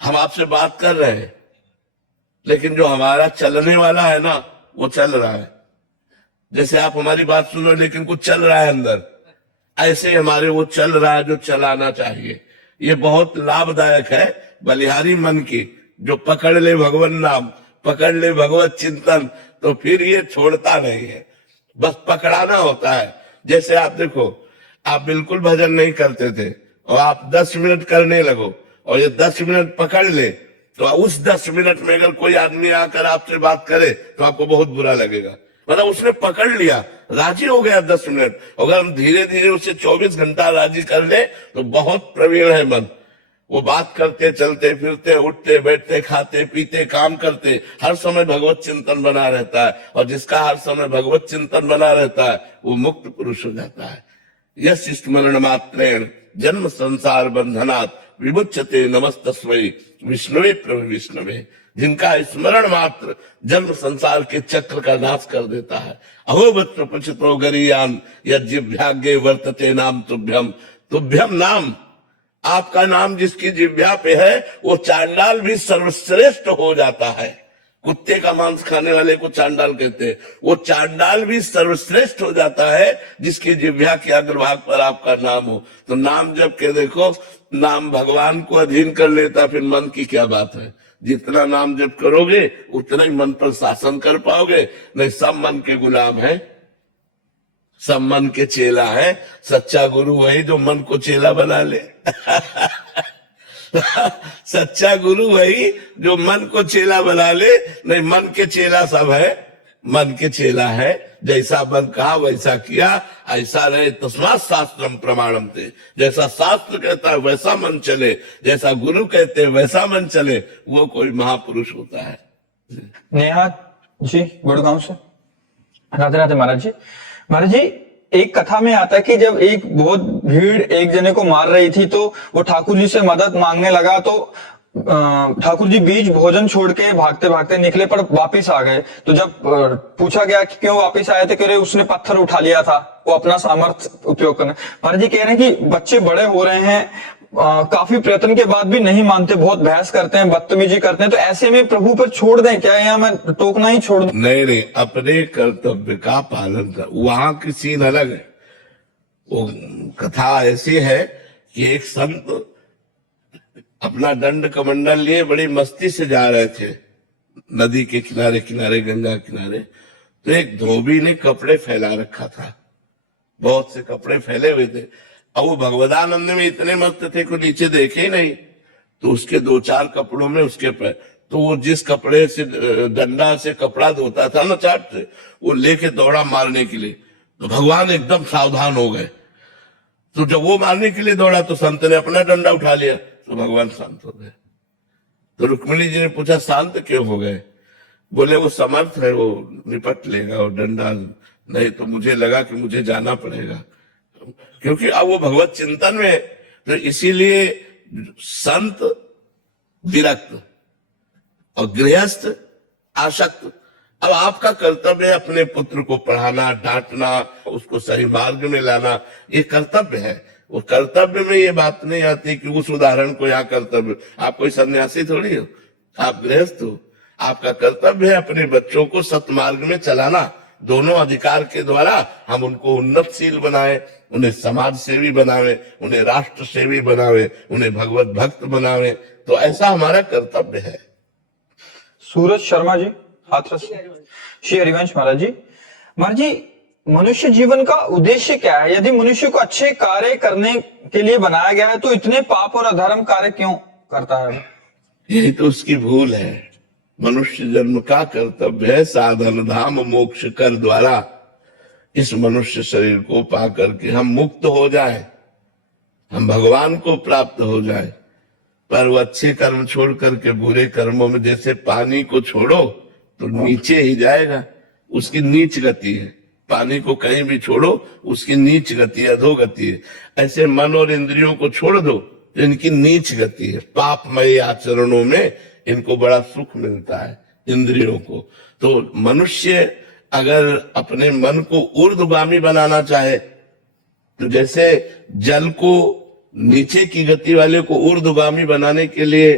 हम आपसे बात कर रहे हैं, लेकिन जो हमारा चलने वाला है ना, वो चल रहा है। जैसे आप हमारी बात सुनो, लेकिन कुछ चल रहा है अंदर, ऐसे हमारे वो चल रहा है जो चलाना चाहिए। ये बहुत लाभदायक है बलिहारी मन की, जो पकड़ ले भगवान नाम, पकड़ ले भगवत चिंतन, तो फिर ये छोड़ता नहीं है, बस पकड़ाना होता है। जैसे आप देखो, आप बिल्कुल भजन नहीं करते थे, और आप 10 मिनट करने लगो, और ये 10 मिनट पकड़ ले, तो उस 10 मिनट में अगर कोई आदमी आकर आपसे बात करे तो आपको बहुत बुरा लगेगा। मतलब उसने पकड़ लिया, राजी हो गया 10 मिनट। अगर हम धीरे धीरे उसे 24 घंटा राजी कर ले तो बहुत प्रवीण है मन। वो बात करते, चलते फिरते, उठते बैठते, खाते पीते, काम करते, हर समय भगवत चिंतन बना रहता है। और जिसका हर समय भगवत चिंतन बना रहता है, वो मुक्त पुरुष हो जाता है। यस स्मरण मात्रेण जन्म संसार बंधनात् विमुच्यते नमस्तस्मै विष्णुवे प्रभु विष्णुवे। जिनका स्मरण मात्र जन्म संसार के चक्र का नाश कर देता है। अहो बच्चों पचितो गरीयान यज्ञभाग्ये वर्तते नाम तुभ्यम। तुभ्यम नाम, आपका नाम जिसकी जिह्वा पे है वो चांडाल भी सर्वश्रेष्ठ हो जाता है। कुत्ते का मांस खाने वाले को चांडाल कहते हैं। वो चांडाल भी सर्वश्रेष्ठ हो जाता है जिसकी जिह्वा के अग्रभाग पर आपका नाम हो। तो नाम जब के देखो, नाम भगवान को अधीन कर लेता, फिर मन की क्या बात है। जितना नाम जप करोगे उतना ही मन पर शासन कर पाओगे। नहीं, सब मन के गुलाम है, सब मन के चेला है। सच्चा गुरु वही जो मन को चेला बना ले। सच्चा गुरु वही जो मन को चेला बना ले। नहीं, मन के चेला सब है, मन के चेला है। जैसा मन कहा वैसा किया, ऐसा रहे। तस्मात् शास्त्रम प्रमाणम थे। जैसा शास्त्र कहता है वैसा मन चले, जैसा गुरु कहते हैं वैसा मन चले, वो कोई महापुरुष होता है। नेहा जी गुड़गांव से, राधे राधे महाराज जी। महाराज जी, एक कथा में आता है कि जब एक बहुत भीड़ एक जने को मार रही थी तो वो ठाकुर जी से मदद मांगने लगा, तो ठाकुर जी बीच भोजन छोड़ के भागते भागते निकले पर वापस आ गए। तो जब पूछा गया कि क्यों वापस आए थे, कह रहे उसने पत्थर उठा लिया था, वो अपना सामर्थ्य उपयोग करना। महाराज जी कह रहे हैं कि बच्चे बड़े हो रहे हैं, काफी प्रयत्न के बाद भी नहीं मानते, बहुत बहस करते हैं, बदतमीजी करते हैं, तो ऐसे में प्रभु पर छोड़ दें क्या, या मैं टोकना ही छोड़ दूं? नहीं, अपने कर्तव्य का पालन कर। वहां की सीन अलग है। वो कथा ऐसी है कि एक संत अपना दंड कमंडल लिए बड़ी मस्ती से जा रहे थे नदी के किनारे किनारे, गंगा किनारे। तो एक धोबी ने कपड़े फैला रखा था, बहुत से कपड़े फैले हुए थे। अब वो भगवदानंद में इतने मस्त थे कि नीचे देखे ही नहीं। तो उसके 2-4 कपड़ों में उसके पैर, तो वो जिस कपड़े से डंडा से कपड़ा धोता था ना चाट से, वो लेके दौड़ा मारने के लिए। तो भगवान एकदम सावधान हो गए। तो जब वो मारने के लिए दौड़ा तो संत ने अपना डंडा उठा लिया, तो भगवान शांत हो गए। तो रुक्मिणी जी ने पूछा शांत क्यों हो गए? बोले वो समर्थ है, वो निपट लेगा, वो डंडा नहीं तो मुझे लगा कि मुझे जाना पड़ेगा, क्योंकि अब वो भगवत चिंतन में। तो इसीलिए संत विरक्त और गृहस्थ आसक्त। अब आपका कर्तव्य है अपने पुत्र को पढ़ाना, डांटना, उसको सही मार्ग में लाना, ये कर्तव्य है। वो कर्तव्य में ये बात नहीं आती कि उस उदाहरण को यहाँ कर्तव्य। आप कोई सन्यासी थोड़ी हो, आप गृहस्थ हो। आपका कर्तव्य है अपने बच्चों को सतमार्ग में चलाना। दोनों अधिकार के द्वारा हम उनको उन्नतशील बनाए, उन्हें समाज सेवी बनावे, उन्हें राष्ट्र सेवी बनावे, उन्हें भगवत भक्त बनावे। तो ऐसा हमारा कर्तव्य है। सूरज शर्मा जी हाथरस, श्री हरिवंश महाराज जी। महाराज जी, मनुष्य जीवन का उद्देश्य क्या है? यदि मनुष्य को अच्छे कार्य करने के लिए बनाया गया है तो इतने पाप और अधर्म कार्य क्यों करता है? यही तो उसकी भूल है। मनुष्य जन्म का कर्तव्य है साधन धाम मोक्ष कर द्वारा इस मनुष्य शरीर को पा करके हम मुक्त हो जाएं, हम भगवान को प्राप्त हो जाएं। पर वो अच्छे कर्म छोड़ करके बुरे कर्मों में, जैसे पानी को छोड़ो तो नीचे ही जाएगा, उसकी नीच गति है। पानी को कहीं भी छोड़ो उसकी नीच गति, अधोगति है। ऐसे मन और इंद्रियों को छोड़ दो तो इनकी नीच गति है। पापमय आचरणों में इनको बड़ा सुख मिलता है, इंद्रियों को। तो मनुष्य अगर अपने मन को ऊर्ध्वगामी बनाना चाहे तो जैसे जल को नीचे की गति वाले को ऊर्ध्वगामी बनाने के लिए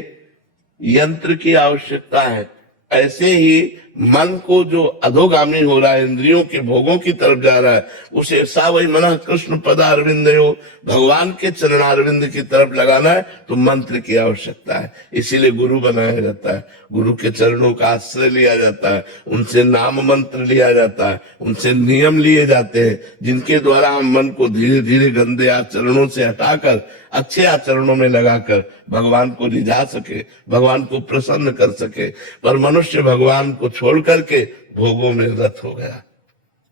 यंत्र की आवश्यकता है, ऐसे ही मन को जो अधोगामी हो रहा है, इंद्रियों के भोगों की तरफ जा रहा है, उसे सावई मना कृष्ण पदारविंद हो, भगवान के चरणारविंद की तरफ लगाना है तो मंत्र की आवश्यकता है। इसीलिए गुरु बनाया जाता है, गुरु के चरणों का आश्रय लिया जाता है, उनसे नाम मंत्र लिया जाता है, उनसे नियम लिए जाते हैं, जिनके द्वारा हम मन को धीरे धीरे गंदे आचरणों से हटाकर अच्छे आचरणों में लगाकर भगवान को रिझा सके, भगवान को प्रसन्न कर सके। पर मनुष्य भगवान को छोड़ करके भोगों में रत हो गया,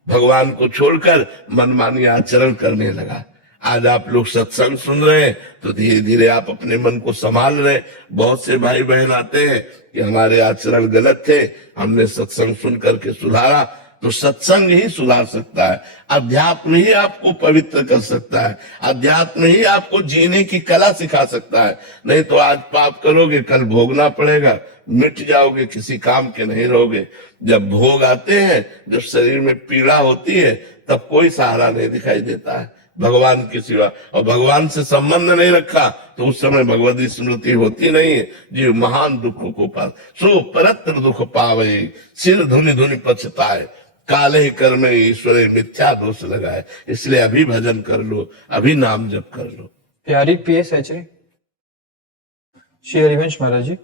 भगवान को छोड़कर मनमानी आचरण करने लगा। आज आप लोग सत्संग सुन रहे हैं तो धीरे धीरे आप अपने मन को संभाल रहे। बहुत से भाई बहन आते हैं कि हमारे आचरण गलत थे, हमने सत्संग सुन करके सुधारा। तो सत्संग ही सुधार सकता है, अध्यात्म ही आपको पवित्र कर सकता है, अध्यात्म ही आपको जीने की कला सिखा सकता है। नहीं तो आज पाप करोगे कल भोगना पड़ेगा, मिट जाओगे, किसी काम के नहीं रहोगे। जब भोग आते हैं, जब शरीर में पीड़ा होती है, तब कोई सहारा नहीं दिखाई देता है, भगवान के सिवा, और भगवान से संबंध नहीं रखा तो उस समय भगवती स्मृति होती नहीं है। जीव महान दुख को पा सो परत्र दुख पावे, सिर धुनि धुनि पछताए, काले कर्म ईश्वरे मिथ्या दोष लगाए। इसलिए अभी भजन कर लो, अभी नाम जप कर लो। प्यारी PS एचरी श्री हरिवंश महाराज जी,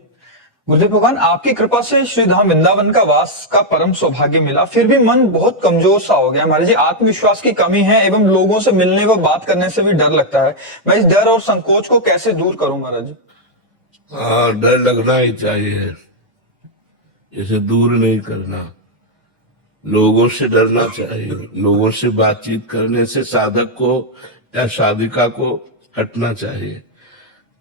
गुरुदेव भगवान आपकी कृपा से श्री धाम वृंदावन का वास का परम सौभाग्य मिला, फिर भी मन बहुत कमजोर सा हो गया महाराज जी। आत्मविश्वास की कमी है एवं लोगों से मिलने व बात करने से भी डर लगता है। मैं इस डर और संकोच को कैसे दूर करूं महाराज जी? हाँ, डर लगना ही चाहिए, इसे दूर नहीं करना। लोगों से डरना चाहिए, लोगों से बातचीत करने से साधक को या साधिका को हटना चाहिए।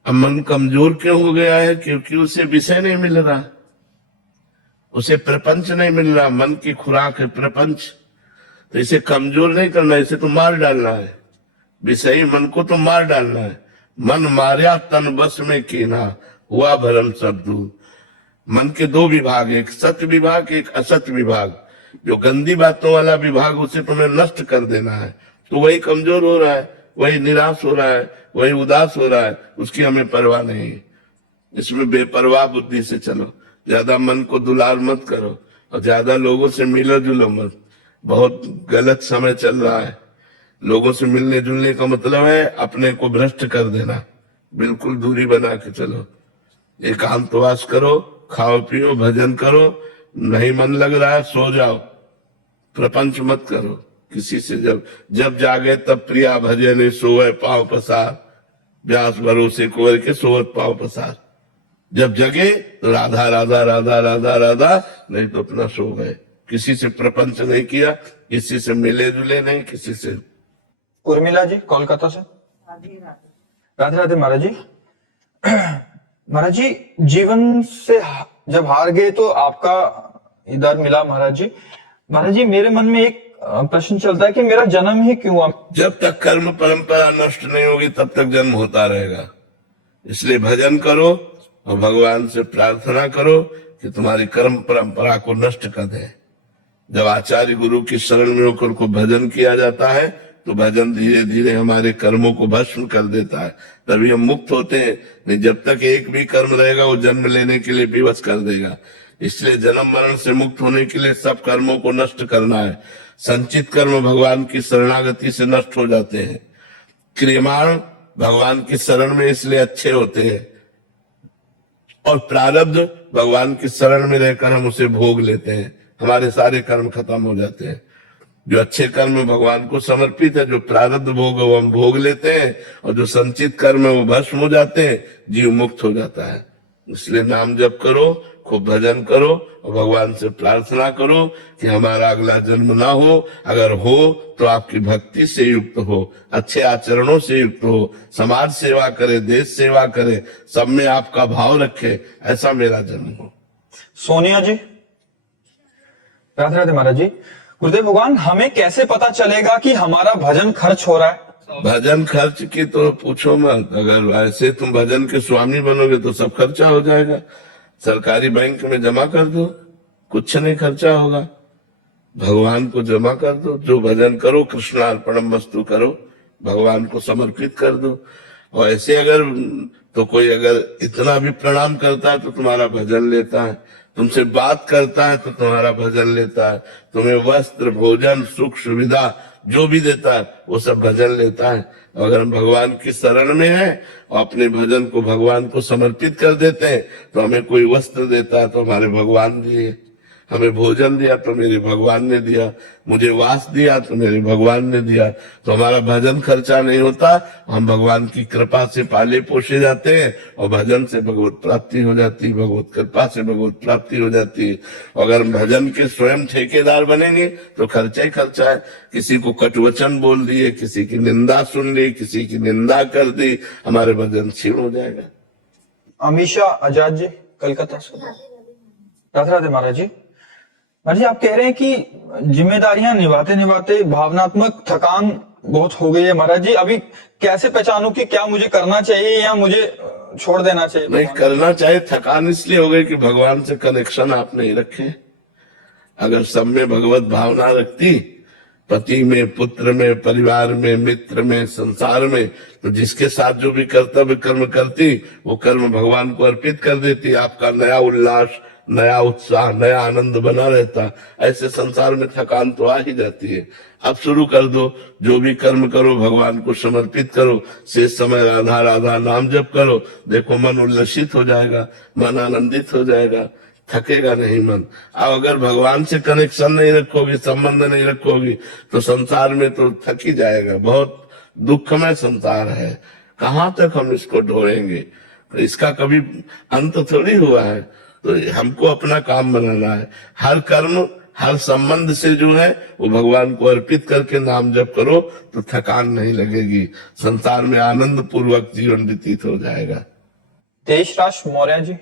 अब मन कमजोर क्यों हो गया है? क्योंकि उसे विषय नहीं मिल रहा, उसे प्रपंच नहीं मिल रहा। मन की खुराक है प्रपंच, तो इसे कमजोर नहीं करना, इसे तो मार डालना है। विषयी मन को तो मार डालना है। मन मार्या तन बस में कीना, हुआ भरम सब दूर। मन के दो विभाग, एक सत्य विभाग, एक असत्य विभाग। जो गंदी बातों वाला विभाग, उसे तुम्हें नष्ट कर देना है। तो वही कमजोर हो रहा है, वही निराश हो रहा है, वही उदास हो रहा है, उसकी हमें परवाह नहीं। इसमें बेपरवाह बुद्धि से चलो, ज्यादा मन को दुलार मत करो और ज्यादा लोगों से मिलो जुलो मत। बहुत गलत समय चल रहा है। लोगों से मिलने जुलने का मतलब है अपने को भ्रष्ट कर देना। बिल्कुल दूरी बना के चलो, एकांतवास करो, खाओ पियो, भजन करो। नहीं मन लग रहा है सो जाओ, प्रपंच मत करो किसी से। जब जागे तब प्रिया भजन, सोए पांव पसार, व्यास भरोसे कुंवर के सोवत पांव पसार। जब जगे तो राधा राधा राधा राधा राधा, नहीं तो अपना सो गए। किसी से प्रपंच नहीं किया, किसी से मिले जुले नहीं, किसी से। उर्मिला जी कोलकाता से, राधे राधे महाराज जी। महाराज जी, जीवन से जब हार गए तो आपका इधर मिला महाराज जी। महाराज जी, मेरे मन में एक प्रश्न चलता है कि मेरा जन्म ही क्यों हुआ? जब तक कर्म परंपरा नष्ट नहीं होगी तब तक जन्म होता रहेगा। इसलिए भजन करो और भगवान से प्रार्थना करो कि तुम्हारी कर्म परंपरा को नष्ट कर दे। जब आचार्य गुरु की शरण में होकर को भजन किया जाता है तो भजन धीरे धीरे हमारे कर्मों को भस्म कर देता है, तभी हम मुक्त होते हैं। नहीं, जब तक एक भी कर्म रहेगा वो जन्म लेने के लिए विवश कर देगा। इसलिए जन्म मरण से मुक्त होने के लिए सब कर्मों को नष्ट करना है। संचित कर्म भगवान की शरणागति से नष्ट हो जाते हैं। क्रियमाण भगवान की शरण में इसलिए अच्छे होते हैं, और प्रारब्ध भगवान की शरण में रहकर हम उसे भोग लेते हैं। हमारे सारे कर्म खत्म हो जाते हैं। जो अच्छे कर्म भगवान को समर्पित है, जो प्रारब्ध भोग वो हम भोग लेते हैं, और जो संचित कर्म है वो भस्म हो जाते हैं, जीव मुक्त हो जाता है। इसलिए नाम जप करो, खूब भजन करो और भगवान से प्रार्थना करो कि हमारा अगला जन्म ना हो। अगर हो तो आपकी भक्ति से युक्त हो, अच्छे आचरणों से युक्त हो, समाज सेवा करे, देश सेवा करे, सब में आपका भाव रखे, ऐसा मेरा जन्म हो। सोनिया जी, राधे राधे महाराज जी। गुरुदेव भगवान, हमें कैसे पता चलेगा कि हमारा भजन खर्च हो रहा है? भजन खर्च की तो पूछो मत। अगर ऐसे तुम भजन के स्वामी बनोगे तो सब खर्चा हो जाएगा। सरकारी बैंक में जमा कर दो, कुछ नहीं खर्चा होगा। भगवान को जमा कर दो, जो भजन करो कृष्णार्पणम वस्तु करो, भगवान को समर्पित कर दो। और ऐसे अगर तो कोई अगर इतना भी प्रणाम करता है तो तुम्हारा भजन लेता है, तुमसे बात करता है तो तुम्हारा भजन लेता है, तुम्हें वस्त्र भोजन सुख सुविधा जो भी देता है वो सब भजन लेता है। अगर हम भगवान की शरण में हैं और अपने भजन को भगवान को समर्पित कर देते हैं तो हमें कोई वस्त्र देता है तो हमारे भगवान दिए, हमें भोजन दिया तो मेरे भगवान ने दिया, मुझे वास दिया तो मेरे भगवान ने दिया। तो हमारा भजन खर्चा नहीं होता, हम भगवान की कृपा से पाले पोसे जाते हैं और भजन से भगवत प्राप्ति हो जाती है, भगवत कृपा से भगवत प्राप्ति हो जाती है। अगर भजन के स्वयं ठेकेदार बनेंगे तो खर्चा ही खर्चा है। किसी को कटुवचन बोल दिए, किसी की निंदा सुन ली, किसी की निंदा कर दी, हमारे भजन क्षीण हो जाएगा। अमीशा आजाद जी कलकत्ता से, राधे राधे महाराज जी। महाराज जी, आप कह रहे हैं कि जिम्मेदारियां निभाते निभाते भावनात्मक थकान बहुत हो गई है। महाराज जी, अभी कैसे पहचानूं कि क्या मुझे करना चाहिए या मुझे छोड़ देना चाहिए? नहीं करना चाहिए। थकान इसलिए हो गई कि भगवान से कनेक्शन आप नहीं रखे। अगर सब में भगवत भावना रखती पति में, पुत्र में, परिवार में, मित्र में, संसार में। तो जिसके साथ जो भी कर्तव्य कर्म करती वो कर्म भगवान को अर्पित कर देती, आपका नया उल्लास, नया उत्साह, नया आनंद बना रहता। ऐसे संसार में थकान तो आ ही जाती है। अब शुरू कर दो, जो भी कर्म करो भगवान को समर्पित करो, शेष समय राधा राधा नाम जप करो, देखो मन उल्लसित हो जाएगा, मन आनंदित हो जाएगा, थकेगा नहीं मन। अब अगर भगवान से कनेक्शन नहीं रखोगे, संबंध नहीं रखोगे, तो संसार में तो थक ही जाएगा। बहुत दुखमय संसार है, कहाँ तक हम इसको ढोएंगे? तो इसका कभी अंत थोड़ी हुआ है। तो हमको अपना काम बनाना है। हर कर्म, हर संबंध से जो है वो भगवान को अर्पित करके नाम जप करो तो थकान नहीं लगेगी, संसार में आनंद पूर्वक जीवन व्यतीत हो जाएगा। देशराज मौर्य जी,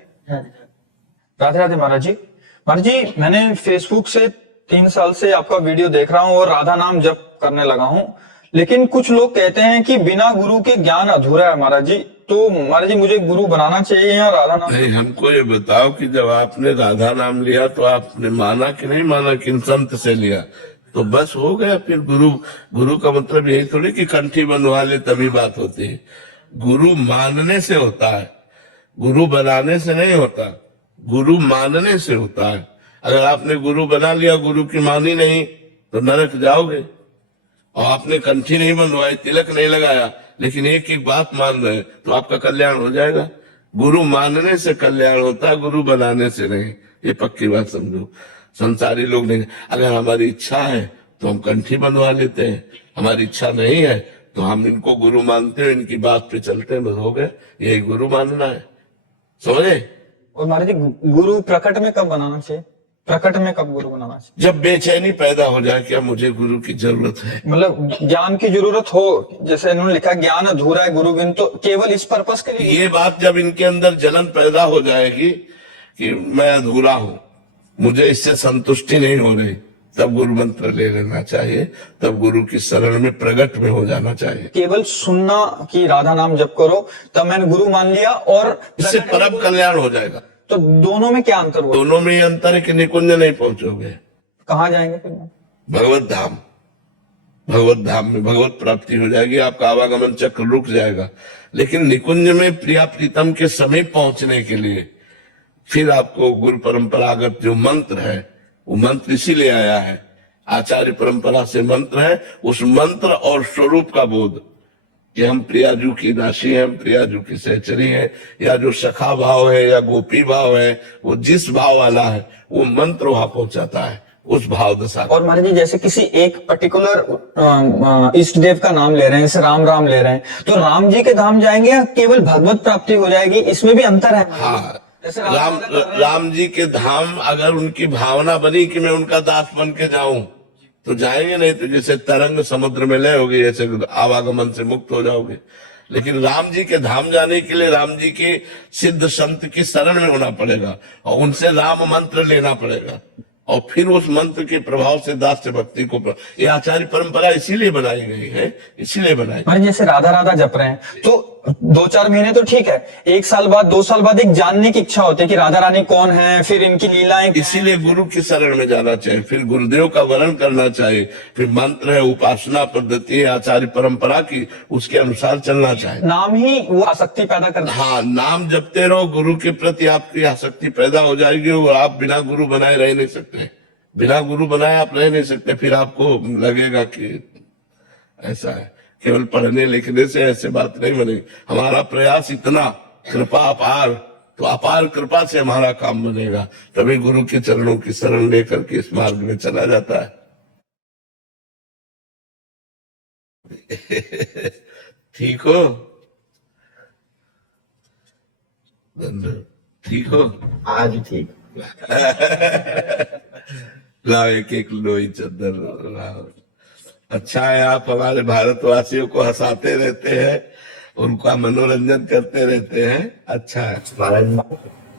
राधे राधे महाराज जी। महाराज जी, मैंने फेसबुक से 3 साल से आपका वीडियो देख रहा हूँ और राधा नाम जप करने लगा हूँ, लेकिन कुछ लोग कहते हैं कि बिना गुरु के ज्ञान अधूरा है महाराज जी। तो महाराज जी, मुझे गुरु बनाना चाहिए या राधा नाम? नहीं, हमको ये बताओ कि जब आपने राधा नाम लिया तो आपने माना कि नहीं माना, किन संत से लिया? तो बस हो गया फिर गुरु। गुरु का मतलब यही थोड़ी कि कंठी बंधवा ले तभी बात होती है। गुरु मानने से होता है, गुरु बनाने से नहीं होता। गुरु मानने से होता है। अगर आपने गुरु बना लिया, गुरु की मानी नहीं, तो नरक जाओगे। और आपने कंठी नहीं बंधवाई, तिलक नहीं लगाया, लेकिन एक एक बात मान रहे, तो आपका कल्याण हो जाएगा। गुरु मानने से कल्याण होता है, गुरु बनाने से नहीं। ये पक्की बात समझो। संसारी लोग नहीं, अगर हमारी इच्छा है तो हम कंठी बंधवा लेते हैं, हमारी इच्छा नहीं है तो हम इनको गुरु मानते हैं, इनकी बात पे चलते हैं, बस हो गए। यही गुरु मानना है, समझे? और महाराज जी, गुरु प्रकट में कब बनाना चाहिए? प्रकट में कब गुरु बनाना चाहिए? जब बेचैनी पैदा हो जाए, क्या मुझे गुरु की जरूरत है। मतलब ज्ञान की जरूरत हो, जैसे इन्होंने लिखा ज्ञान अधूरा है गुरु बिन, तो केवल इस पर्पस के लिए। ये बात जब इनके अंदर जलन पैदा हो जाएगी कि मैं अधूरा हूं, मुझे इससे संतुष्टि नहीं हो रही, तब गुरु मंत्र ले लेना चाहिए, तब गुरु की शरण में प्रकट में हो जाना चाहिए। केवल सुनना कि राधा नाम जप करो, तब मैंने गुरु मान लिया और इससे परम कल्याण हो जाएगा। तो दोनों में क्या अंतर हुआ? दोनों में ये अंतर है कि निकुंज नहीं पहुंचोगे। कहाँ जाएंगे फिर? भगवत धाम, भगवत धाम में भगवत प्राप्ति हो जाएगी, आपका आवागमन चक्र रुक जाएगा। लेकिन निकुंज में प्रिया प्रीतम के समीप पहुंचने के लिए फिर आपको गुरु परंपरागत जो मंत्र है, वो मंत्र इसीलिए आया है, आचार्य परंपरा से मंत्र है। उस मंत्र और स्वरूप का बोध कि हम प्रियाजू की दासी हैं, हम प्रियाजू की सहचरी हैं, या जो सखा भाव है या गोपी भाव है, वो जिस भाव वाला है वो मंत्र वहां पहुंचाता है, उस भाव दशा। और महाराज जी, जैसे किसी एक पर्टिकुलर इष्ट देव का नाम ले रहे हैं, जैसे राम राम ले रहे हैं, तो राम जी के धाम जाएंगे या केवल भगवत प्राप्ति हो जाएगी? इसमें भी अंतर है। हाँ, राम जी के धाम अगर उनकी भावना बनी कि मैं उनका दास बन के जाऊं तो जाएंगे, नहीं तो जैसे तरंग समुद्र में लय होगी, ऐसे आवागमन से मुक्त हो जाओगे। लेकिन राम जी के धाम जाने के लिए राम जी के सिद्ध संत की शरण में होना पड़ेगा और उनसे राम मंत्र लेना पड़ेगा, और फिर उस मंत्र के प्रभाव से दास्य भक्ति को ये आचार्य परंपरा इसीलिए बनाई गई है, इसीलिए बनाई। महाराज जैसे राधा राधा जप रहे हैं तो 2-4 महीने तो ठीक है, 1 साल बाद 2 साल बाद एक जानने की इच्छा होती है कि राधा रानी कौन है, फिर इनकी लीलाएं। इसीलिए गुरु की शरण में जाना चाहिए, फिर गुरुदेव का वर्ण करना चाहिए, फिर मंत्र है, उपासना पद्धति है आचार्य परंपरा की, उसके अनुसार चलना चाहिए। नाम ही वो आसक्ति पैदा करता है। हाँ, नाम जपते रहो, गुरु के प्रति आपकी आसक्ति पैदा हो जाएगी और आप बिना गुरु बनाए रह नहीं सकते। बिना गुरु बनाए आप रह नहीं सकते। फिर आपको लगेगा कि ऐसा है, केवल पढ़ने लिखने से ऐसे बात नहीं बनेगी। हमारा प्रयास इतना, कृपा अपार, तो अपार कृपा से हमारा काम बनेगा, तभी गुरु के चरणों की शरण लेकर के इस मार्ग में चला जाता है। ठीक हो? ठीक हो? आज ठीक। लाओ एक लोई चद्दर लाओ। अच्छा है, आप हमारे भारतवासियों को हंसाते रहते हैं, उनका मनोरंजन करते रहते हैं। अच्छा है। महाराज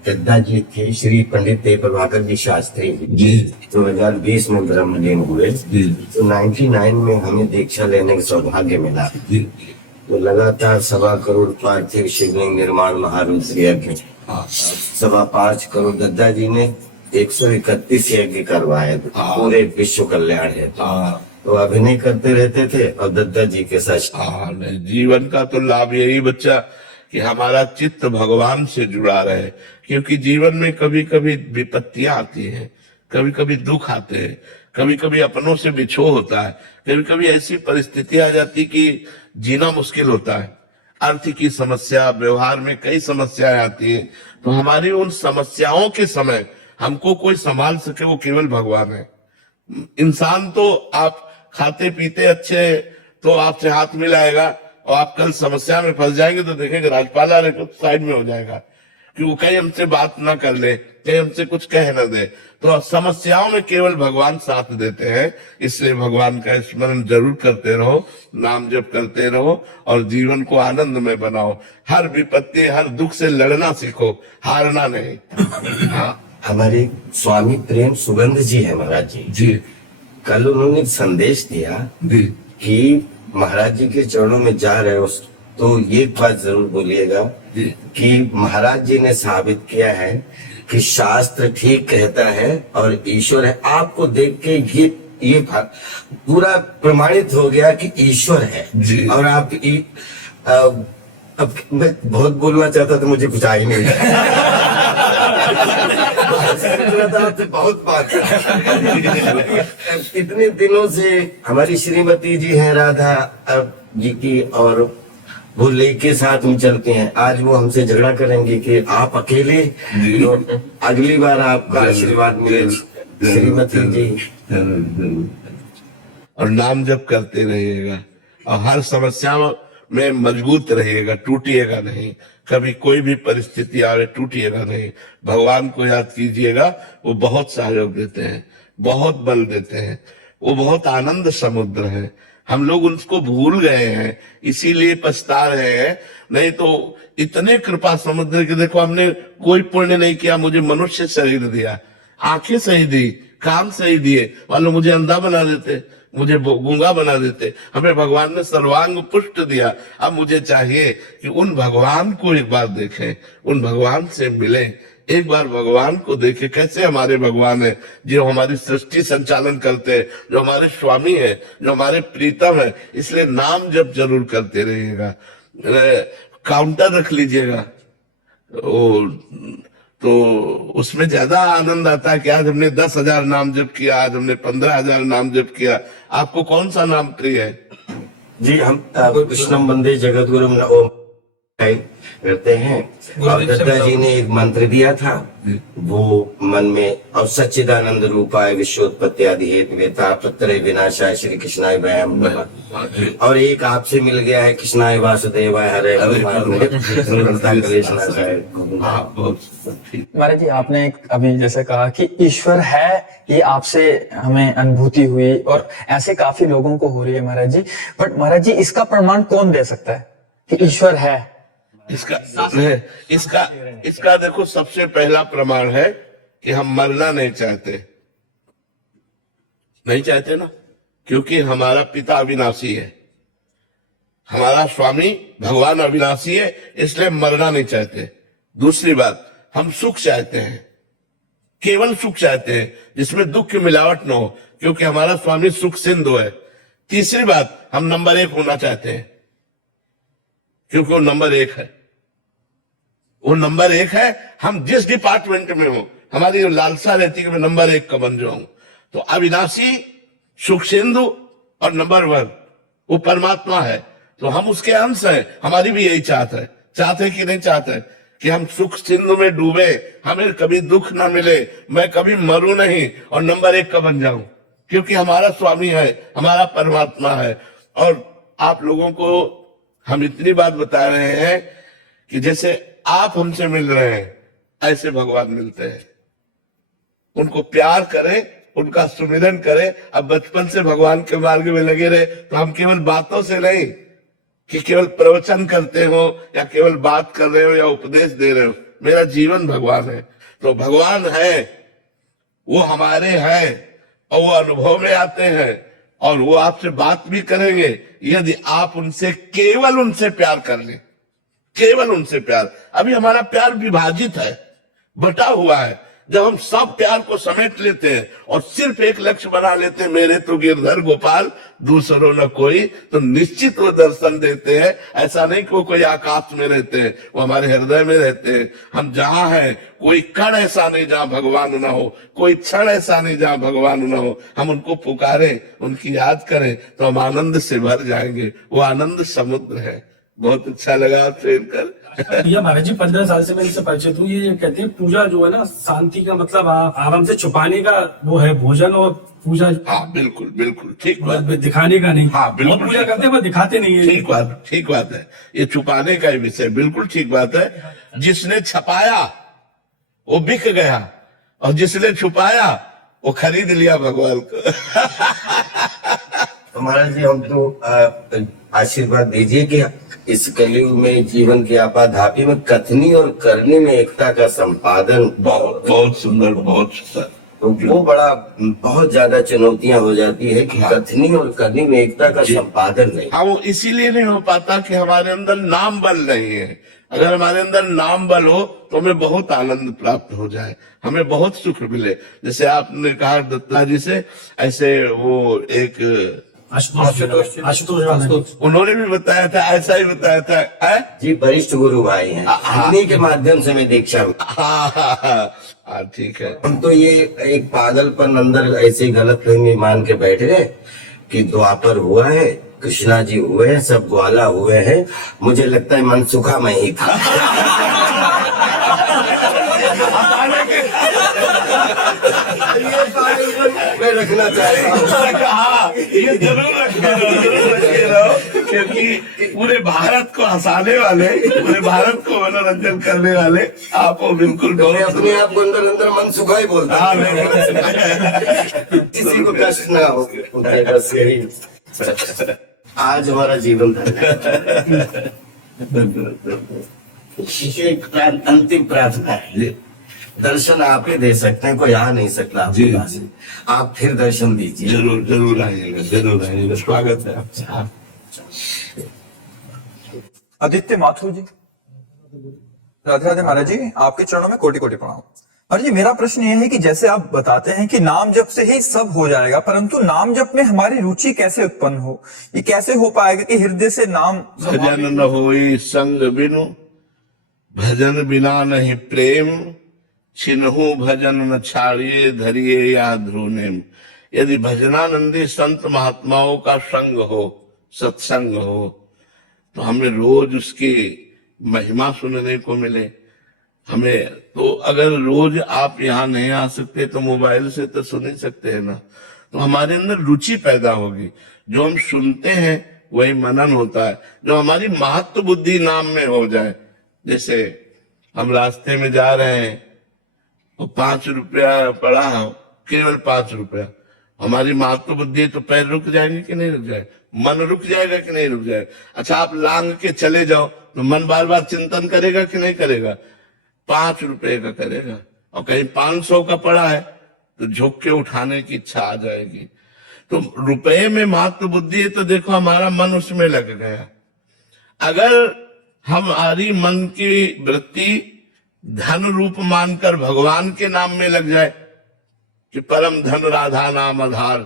दद्दा जी थे श्री पंडित देव प्रभाकर जी शास्त्री जी 2020 में ब्रह्मलीन हुए। जी तो 99 में हमें दीक्षा लेने का सौभाग्य मिला। जी। तो लगातार 1.25 करोड़ पार्थिव शिवलिंग निर्माण महारुद्र यज्ञ, 5.25 करोड़ दद्दा जी ने 131 यज्ञ करवाए, पूरे विश्व कल्याण है। तो अभिनय करते रहते थे और दद्दा जी के साथ। हाँ, नहीं, जीवन का तो लाभ यही बच्चा कि हमारा चित्त भगवान से जुड़ा रहे, क्योंकि जीवन में कभी कभी विपत्तियां आती हैं, कभी कभी दुख आते हैं, कभी कभी अपनों से बिछो होता है, कभी कभी ऐसी परिस्थिति आ जाती कि जीना मुश्किल होता है, आर्थिक की समस्या, व्यवहार में कई समस्याएं आती हैं। तो हमारी उन समस्याओं के समय हमको कोई संभाल सके वो केवल भगवान है। इंसान तो आप खाते पीते अच्छे तो आपसे हाथ मिलाएगा, और आप कल समस्या में फंस जाएंगे तो देखेंगे राजपाल आ रहे तो साइड में हो जाएगा कि वो कहीं हमसे बात ना कर ले, कहीं हमसे कुछ कह न दे। तो समस्याओं में केवल भगवान साथ देते हैं। इसलिए भगवान का स्मरण जरूर करते रहो, नाम जप करते रहो और जीवन को आनंद में बनाओ। हर विपत्ति, हर दुख से लड़ना सीखो, हारना नहीं। हाँ हमारे स्वामी प्रेम सुगंध जी है महाराज जी। जी कल उन्होंने एक संदेश दिया जी कि महाराज जी के चरणों में जा रहे हो तो ये बात जरूर बोलिएगा जी। कि महाराज जी ने साबित किया है कि शास्त्र ठीक कहता है और ईश्वर है। आपको देख के ये पूरा प्रमाणित हो गया कि ईश्वर है जी। और आप अब मैं बहुत बोलना चाहता था, मुझे कुछ आ ही नहीं आपसे बहुत बात इतने दिनों से हमारी श्रीमती जी हैं राधा जी की, और वो लेके साथ में चलती हैं। आज वो हमसे झगड़ा करेंगे कि आप अकेले, तो अगली बार आपका आशीर्वाद मिले श्रीमती जी। और नाम जप करते रहिएगा और हर समस्या में मजबूत रहिएगा, टूटिएगा नहीं। कभी कोई भी परिस्थिति आवे टूटिएगा नहीं। भगवान को याद कीजिएगा, वो बहुत सहयोग देते हैं, बहुत बल देते हैं, वो बहुत आनंद समुद्र है। हम लोग उनको भूल गए हैं, इसीलिए पछता रहे हैं। नहीं तो इतने कृपा समुद्र के, देखो हमने कोई पुण्य नहीं किया, मुझे मनुष्य शरीर दिया, आंखें सही दी, कान सही दिए, मानो मुझे अंधा बना देते, मुझे गूंगा बना देते। हमें भगवान ने सर्वांग पुष्ट दिया। अब मुझे चाहिए कि उन भगवान को एक बार देखें, उन भगवान से मिलें, एक बार भगवान को देखें। कैसे हमारे भगवान है, जो हमारी सृष्टि संचालन करते हैं, जो हमारे स्वामी है, जो हमारे प्रीतम है। इसलिए नाम जप जरूर करते रहिएगा। काउंटर रख लीजिएगा, तो उसमें ज्यादा आनंद आता है कि आज हमने 10,000 नाम जप किया, आज हमने 15,000 नाम जप किया। आपको कौन सा नाम प्रिय है? जी हम कृष्णम वंदे जगत गुरु ओम करते हैं, और दत्ता जी ने एक मंत्र दिया था, वो मन में, और सच्चिदानंद रूपाय विश्वोत्पत्ति आदि हेतु वेता प्रत्यय विनाशाय श्री कृष्णाय वयम नमः। और एक आपसे मिल गया है कृष्णाय वासुदेवाय हरे महाराज जी, आपने एक अभी जैसे कहा कि ईश्वर है, ये आपसे हमें अनुभूति हुई और ऐसे काफी लोगों को हो रही है महाराज जी। बट महाराज जी, इसका प्रमाण कौन दे सकता है कि ईश्वर है? इसका देखो, सबसे पहला प्रमाण है कि हम मरना नहीं चाहते, नहीं चाहते ना, क्योंकि हमारा पिता अविनाशी है, हमारा स्वामी भगवान अविनाशी है, इसलिए मरना नहीं चाहते। दूसरी बात, हम सुख चाहते हैं, केवल सुख चाहते हैं जिसमें दुख की मिलावट न हो, क्योंकि हमारा स्वामी सुख सिंधु है। तीसरी बात, हम नंबर 1 होना चाहते हैं, क्योंकि वो नंबर 1 है, वो नंबर 1 है। हम जिस डिपार्टमेंट में हो, हमारी लालसा रहती है कि मैं नंबर 1 का बन जाऊं। तो अविनाशी, सुख सिंधु और नंबर 1 वो परमात्मा है, तो हम उसके अंश हैं। हमारी भी यही चाहत है कि नहीं चाहते कि हम सुख सिंधु में डूबे, हमें कभी दुख ना मिले, मैं कभी मरूं नहीं और नंबर 1 का बन जाऊं, क्योंकि हमारा स्वामी है, हमारा परमात्मा है। और आप लोगों को हम इतनी बात बता रहे हैं कि जैसे आप हमसे मिल रहे हैं, ऐसे भगवान मिलते हैं। उनको प्यार करें, उनका सुमिरन करें। अब बचपन से भगवान के मार्ग में लगे रहे तो हम केवल बातों से नहीं कि केवल प्रवचन करते हो या केवल बात कर रहे हो या उपदेश दे रहे हो। मेरा जीवन भगवान है, तो भगवान है, वो हमारे हैं और वो अनुभव में आते हैं और वो आपसे बात भी करेंगे यदि आप उनसे केवल उनसे प्यार कर लें, केवल उनसे प्यार। अभी हमारा प्यार विभाजित है, बटा हुआ है। जब हम सब प्यार को समेट लेते हैं और सिर्फ एक लक्ष्य बना लेते हैं, मेरे तो गिरधर गोपाल दूसरों न कोई, तो निश्चित वो दर्शन देते हैं। ऐसा नहीं कि वो कोई आकाश में रहते हैं, वो हमारे हृदय में रहते हैं। हम जहां हैं, कोई कण ऐसा नहीं जहां भगवान न हो, कोई क्षण ऐसा नहीं जहां भगवान न हो। हम उनको पुकारें, उनकी याद करें तो हम आनंद से भर जाएंगे। वो आनंद समुद्र है। बहुत अच्छा लगा आपसे मिलकर। ये महाराज जी 15 साल से मैं इनसे परिचित हूँ। ये कहते हैं पूजा जो है ना शांति का मतलब आराम से छुपाने का वो है भोजन, और पूजा हाँ बिल्कुल बिल्कुल ठीक बात। दिखाने का नहीं। हाँ, बिल्कुल। और पूजा करते हैं पर दिखाते नहीं है। ठीक बात है। ये छुपाने का ही विषय बिल्कुल ठीक बात है। जिसने छपाया वो बिक गया, और जिसने छुपाया वो खरीद लिया भगवान को। तो महाराज जी हम तो आशीर्वाद दीजिए कि इस कलयुग में जीवन की आपाधापी में कथनी और करनी में एकता का संपादन बहुत बहुत सुंदर, बहुत सुंदर। तो वो बड़ा बहुत ज्यादा चुनौतियां हो जाती है कि कथनी और करनी में एकता का संपादन नहीं। हाँ, वो इसीलिए नहीं हो पाता कि हमारे अंदर नाम बल नहीं है। अगर हमारे अंदर नाम बल हो तो हमें बहुत आनंद प्राप्त हो जाए, हमें बहुत सुख मिले। जैसे आपने कहा दत्ता जी से, ऐसे वो एक आशुतोष उन्होंने भी बताया था, ऐसा ही बताया था। जी वरिष्ठ गुरु भाई हैं, उन्हीं के माध्यम से मैं दीक्षा हुई। हाँ ठीक है। हम तो ये एक पागलपन अंदर ऐसे गलत फहमी मान के बैठ गए कि द्वापर हुआ है, कृष्णा जी हुए हैं, सब ग्वाला हुए हैं। मुझे लगता है मनसुखा में ही था। मैं रखना चाहता हूँ। ये जरूर रखे रहो, क्योंकि पूरे भारत को हंसाने वाले, पूरे भारत को मनोरंजन करने वाले आप हो। बिल्कुल मैं अपने आप को अंदर अंदर मनसुखा ही बोलता हूँ। किसी को कष्ट ना हो, बस यही आज हमारा जीवन धन्य। अंतिम प्रार्थना है, दर्शन आप ही दे सकते हैं, कोई आ नहीं सकता आपके पास। आप फिर दर्शन दीजिए। जरूर जरूर आइएगा, जरूर आइएगा। स्वागत है आपका। आदित्य माथुर जी, राधे राधे महाराज जी, आपके चरणों में कोटि कोटि प्रणाम। महाराज जी, मेरा प्रश्न ये है कि जैसे आप बताते हैं कि नाम जप से ही सब हो जाएगा, परंतु नाम जप में हमारी रुचि कैसे उत्पन्न हो, ये कैसे हो पाएगा कि हृदय से नाम। भजन न होई संग बिनु, भजन बिना नहीं प्रेम, छिन्हु भजन न छाड़िए, धरिए या ध्रुनेम। यदि भजनानंदी संत महात्माओं का संग हो, सत्संग हो, तो हमें रोज उसकी महिमा सुनने को मिले। हमें तो अगर रोज आप यहाँ नहीं आ सकते तो मोबाइल से तो सुन ही सकते हैं ना। तो हमारे अंदर रुचि पैदा होगी, जो हम सुनते हैं वही मनन होता है। जो हमारी महत्व बुद्धि नाम में हो जाए, जैसे हम रास्ते में जा रहे हैं तो 5 रुपया पड़ा हो, केवल 5 रुपया, हमारी महत्व बुद्धि है तो पैर रुक जाएंगे कि नहीं रुक जाए, मन रुक जाएगा कि नहीं रुक जाएगा। अच्छा, आप लांग के चले जाओ तो मन बार बार चिंतन करेगा कि नहीं करेगा, 5 रुपए का करेगा। और कहीं 500 का पड़ा है तो झुक के उठाने की इच्छा आ जाएगी। तो रुपए में महत्व बुद्धि है तो देखो हमारा मन उसमें लग गया। अगर हमारी मन की वृत्ति धन रूप मानकर भगवान के नाम में लग जाए कि परम धन राधा नाम आधार,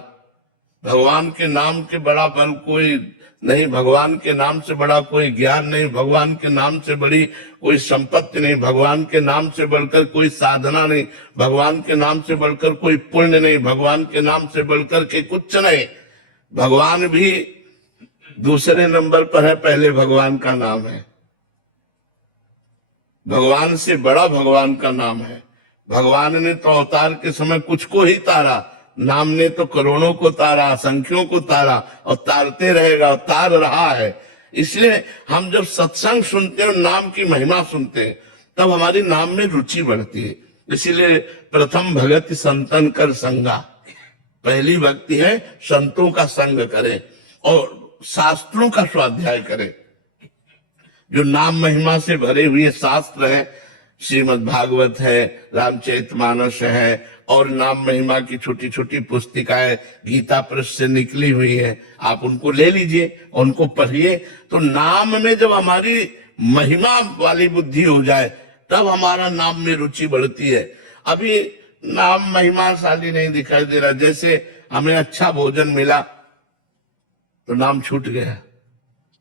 भगवान के नाम के बड़ा बल कोई नहीं, भगवान के नाम से बड़ा कोई ज्ञान नहीं, भगवान के नाम से बड़ी कोई संपत्ति नहीं, भगवान के नाम से बढ़कर कोई साधना नहीं, भगवान के नाम से बढ़कर कोई पुण्य नहीं, भगवान के नाम से बढ़कर के कुछ नहीं। भगवान भी दूसरे नंबर पर है, पहले भगवान का नाम है। भगवान से बड़ा भगवान का नाम है। भगवान ने तो अवतार के समय कुछ को ही तारा, नाम ने तो करोड़ों को तारा, असंख्यों को तारा, और तारते रहेगा, तार रहा है। इसलिए हम जब सत्संग सुनते हैं, नाम की महिमा सुनते हैं, तब हमारी नाम में रुचि बढ़ती है। इसीलिए प्रथम भगति संतन कर संगा, पहली भक्ति है संतों का संग करें और शास्त्रों का स्वाध्याय करें। जो नाम महिमा से भरे हुए शास्त्र हैं, श्रीमद् भागवत है, रामचरितमानस है, और नाम महिमा की छोटी छोटी पुस्तिकाएं गीता प्रेस से निकली हुई हैं, आप उनको ले लीजिए, उनको पढ़िए। तो नाम में जब हमारी महिमा वाली बुद्धि हो जाए, तब हमारा नाम में रुचि बढ़ती है। अभी नाम महिमाशाली नहीं दिखाई दे रहा। जैसे हमें अच्छा भोजन मिला तो नाम छूट गया,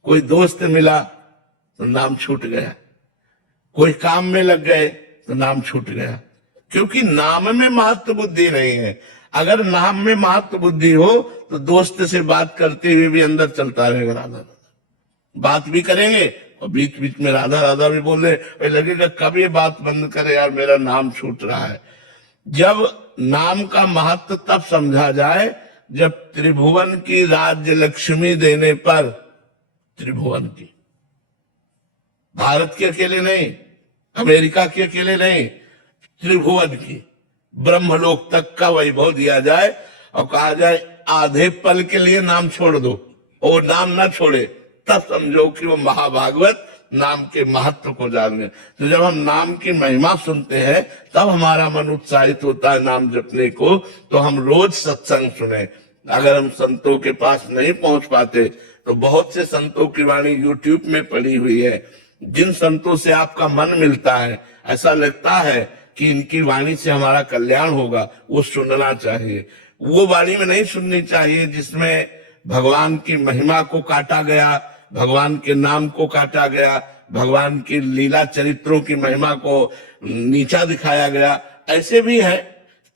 कोई दोस्त मिला तो नाम छूट गया, कोई काम में लग गए तो नाम छूट गया, क्योंकि नाम में महत्व बुद्धि नहीं है। अगर नाम में महत्व बुद्धि हो तो दोस्त से बात करते हुए भी अंदर चलता रहेगा राधा राधा, बात भी करेंगे और बीच बीच में राधा राधा भी बोल रहे, लगेगा कब ये बात बंद करे यार, मेरा नाम छूट रहा है। जब नाम का महत्व तब समझा जाए जब त्रिभुवन की राज्य लक्ष्मी देने पर, त्रिभुवन की, भारत के अकेले नहीं, अमेरिका के अकेले नहीं, त्रिभुवन की, ब्रह्मलोक तक का वैभव दिया जाए और कहा जाए आधे पल के लिए नाम छोड़ दो, और नाम ना छोड़े, तब समझो कि वो महाभागवत नाम के महत्व को जाने। तो जब हम नाम की महिमा सुनते हैं तब हमारा मन उत्साहित होता है नाम जपने को। तो हम रोज सत्संग सुने। अगर हम संतों के पास नहीं पहुंच पाते तो बहुत से संतों की वाणी यूट्यूब में पड़ी हुई है। जिन संतों से आपका मन मिलता है, ऐसा लगता है कि इनकी वाणी से हमारा कल्याण होगा, वो सुनना चाहिए। वो वाणी में नहीं सुननी चाहिए जिसमें भगवान की महिमा को काटा गया, भगवान के नाम को काटा गया, भगवान की लीला चरित्रों की महिमा को नीचा दिखाया गया। ऐसे भी है।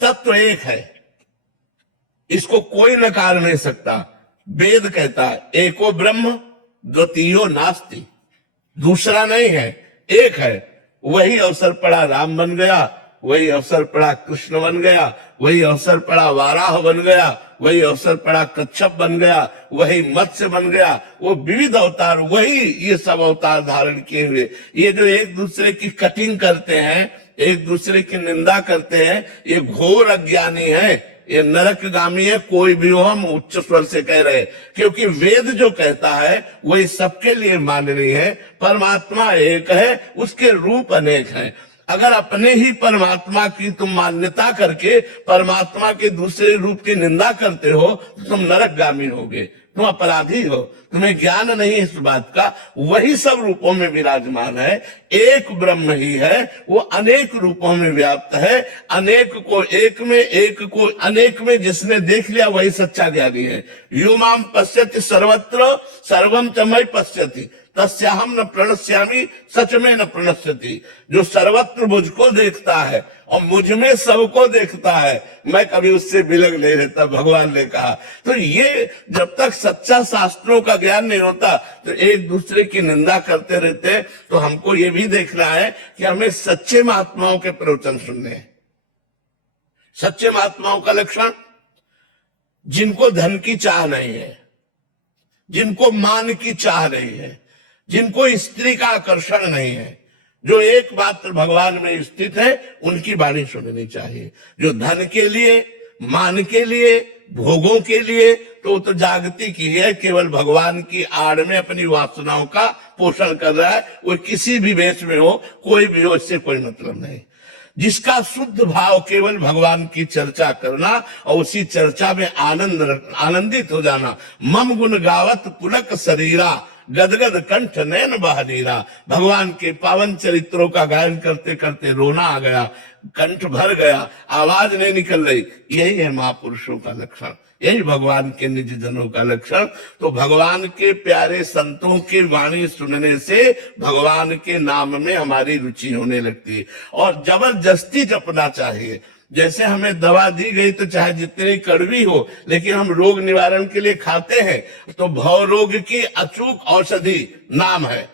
तत्व एक है, इसको कोई नकार नहीं सकता। वेद कहता है एको ब्रह्म द्वितीयो नास्ति, दूसरा नहीं है, एक है। वही अवसर पड़ा राम बन गया, वही अवसर पड़ा कृष्ण बन गया, वही अवसर पड़ा वाराह बन गया, वही अवसर पड़ा कच्छप बन गया, वही मत्स्य बन गया। वो विविध अवतार, वही ये सब अवतार धारण किए हुए। ये जो एक दूसरे की कटिंग करते हैं, एक दूसरे की निंदा करते हैं, ये घोर अज्ञानी है, ये नरकगामी है। कोई भी हो, हम उच्च स्वर से कह रहे हैं, क्योंकि वेद जो कहता है वही सबके लिए माननीय है। परमात्मा एक है, उसके रूप अनेक हैं। अगर अपने ही परमात्मा की तुम मान्यता करके परमात्मा के दूसरे रूप की निंदा करते हो तो तुम नरकगामी होगे, तुम अपराधी हो, तुम्हें ज्ञान नहीं इस बात का। वही सब रूपों में विराजमान है, एक ब्रह्म ही है, वो अनेक रूपों में व्याप्त है। अनेक को एक में, एक को अनेक में जिसने देख लिया वही सच्चा ज्ञानी है। यो माम पश्यति सर्वत्र सर्वम च मयि पश्यति तस्याहम न प्रणश्यामि सच में न प्रणश्यति। जो सर्वत्र मुझको देखता है और मुझ में सबको देखता है, मैं कभी उससे बिलग नहीं रहता, भगवान ने कहा। तो ये जब तक सच्चा शास्त्रों का ज्ञान नहीं होता तो एक दूसरे की निंदा करते रहते। तो हमको ये भी देखना है कि हमें सच्चे महात्माओं के प्रवचन सुनने हैं। सच्चे महात्माओं का लक्षण, जिनको धन की चाह नहीं है, जिनको मान की चाह नहीं है, जिनको स्त्री का आकर्षण नहीं है, जो एकमात्र भगवान में स्थित है, उनकी वाणी सुननी चाहिए। जो धन के लिए, मान के लिए, भोगों के लिए, तो तो जागतिक ही है, केवल भगवान की आड़ में अपनी वासनाओं का पोषण कर रहा है। वो किसी भी वेश में हो, कोई भी हो, इससे कोई मतलब नहीं। जिसका शुद्ध भाव केवल भगवान की चर्चा करना और उसी चर्चा में आनंदित हो जाना। मम गुण गावत पुलक शरीरा गदगद कंठ नैन बहरीरा। भगवान के पावन चरित्रों का गायन करते करते रोना आ गया, कंठ भर गया, आवाज नहीं निकल रही। यही है महापुरुषों का लक्षण, यही भगवान के निज जनों का लक्षण। तो भगवान के प्यारे संतों की वाणी सुनने से भगवान के नाम में हमारी रुचि होने लगती है और जबरदस्ती जपना चाहिए। जैसे हमें दवा दी गई तो चाहे जितनी कड़वी हो, लेकिन हम रोग निवारण के लिए खाते हैं। तो भव रोग की अचूक औषधि नाम है।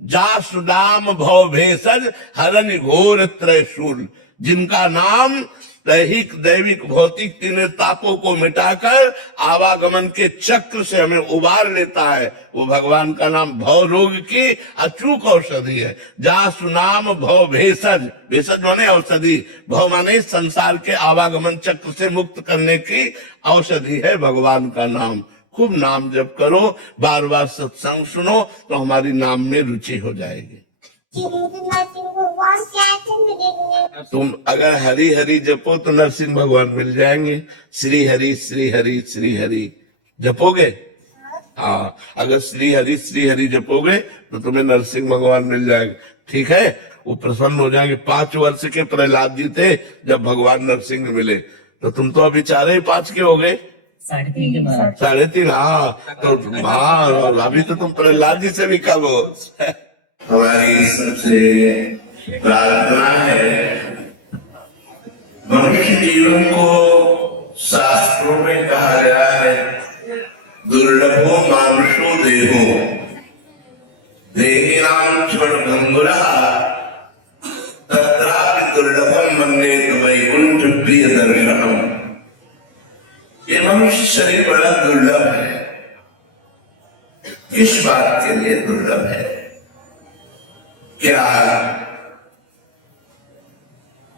जासु नाम भव भेषज हरन घोर त्रयशूल। जिनका नाम दैहिक दैविक भौतिक तीनों तापों को मिटाकर आवागमन के चक्र से हमें उबार लेता है, वो भगवान का नाम भव रोग की अचूक औषधि है। जासु नाम भव भेषज, भेषज माने औषधि, भव माने संसार के आवागमन चक्र से मुक्त करने की औषधि है भगवान का नाम। खूब नाम जप करो, बार बार सत्संग सुनो, तो हमारी नाम में रुचि हो जाएगी। तुम अगर हरि हरि जपो तो नरसिंह भगवान मिल जाएंगे। श्री हरि श्री हरि श्री हरि जपोगे? हाँ, अगर श्री हरि जपोगे तो तुम्हें नरसिंह भगवान मिल जाएंगे। ठीक है। वो प्रसन्न हो जाएंगे। 5 वर्ष के प्रहलाद जी थे जब भगवान नरसिंह मिले, तो तुम तो अभी 4-5 के हो गए। 3.5 के बाद 3.5, हाँ तो हाँ, अभी तो तुम प्रहलाद जी से भी कम हो। हमारी सबसे प्रार्थना है, मनुष्य जीवन को शास्त्रों में कहा गया है दुर्लभो मानुषो देहो देहिनाम क्षण भंगुरा तत्रापि दुर्लभम मन्येत वैकुंठ प्रिय दर्शनम। ये मनुष्य शरीर बड़ा दुर्लभ है। किस बात के लिए दुर्लभ है? क्या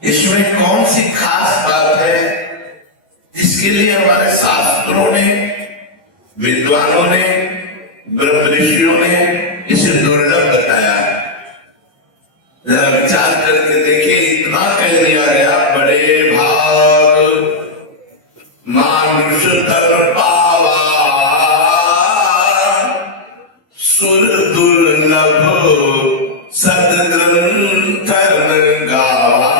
इसमें कौन सी खास बात है जिसके लिए हमारे शास्त्रों ने, विद्वानों ने, ब्रह्म ऋषियों ने इसे दुर्लभ बताया? जरा विचार करके देखिए। इतना कह दिया गया, बड़े भाग मानुष धर्म पावा सुर दुर्लभ सदग्रंथ गावा।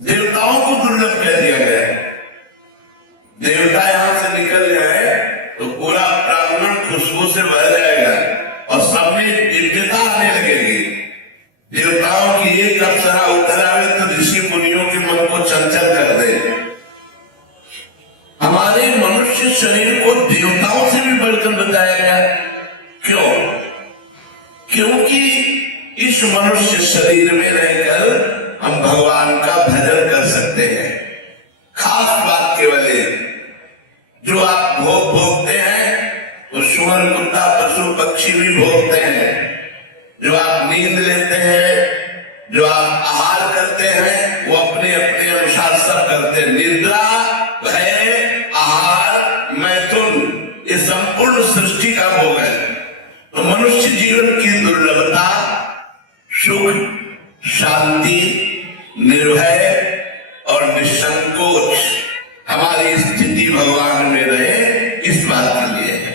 देवताओं को दुर्लभ कह दिया गया है। देवता यहां से निकल जाए तो पूरा प्रांगण खुशबू से भर जाएगा और सब में दिव्यता आने लगेगी। देवताओं की एक अप्सरा उतर आवे तो ऋषि मुनियों के मन को चंचल कर दे। हमारे मनुष्य शरीर को देवताओं से भी बढ़कर बताया गया। क्यों? क्योंकि इस मनुष्य शरीर में रहकर हम भगवान का भजन कर सकते हैं। खास बात केवल है, जो आप भोग भोगते हैं वो सुअर कुत्ता पशु पक्षी भी भोगते हैं। जो आप नींद लेते हैं, जो आप आहार करते हैं, वो अपने अपने अनुसार सब करते हैं। निद्रा, भय, आहार, मैथुन, ये संपूर्ण सृष्टि का भोग है। तो मनुष्य जीवन की दुर्लभता सुख, शांति, निर्भय और निसंकोच हमारी स्थिति भगवान में रहे, इस बात के लिए है।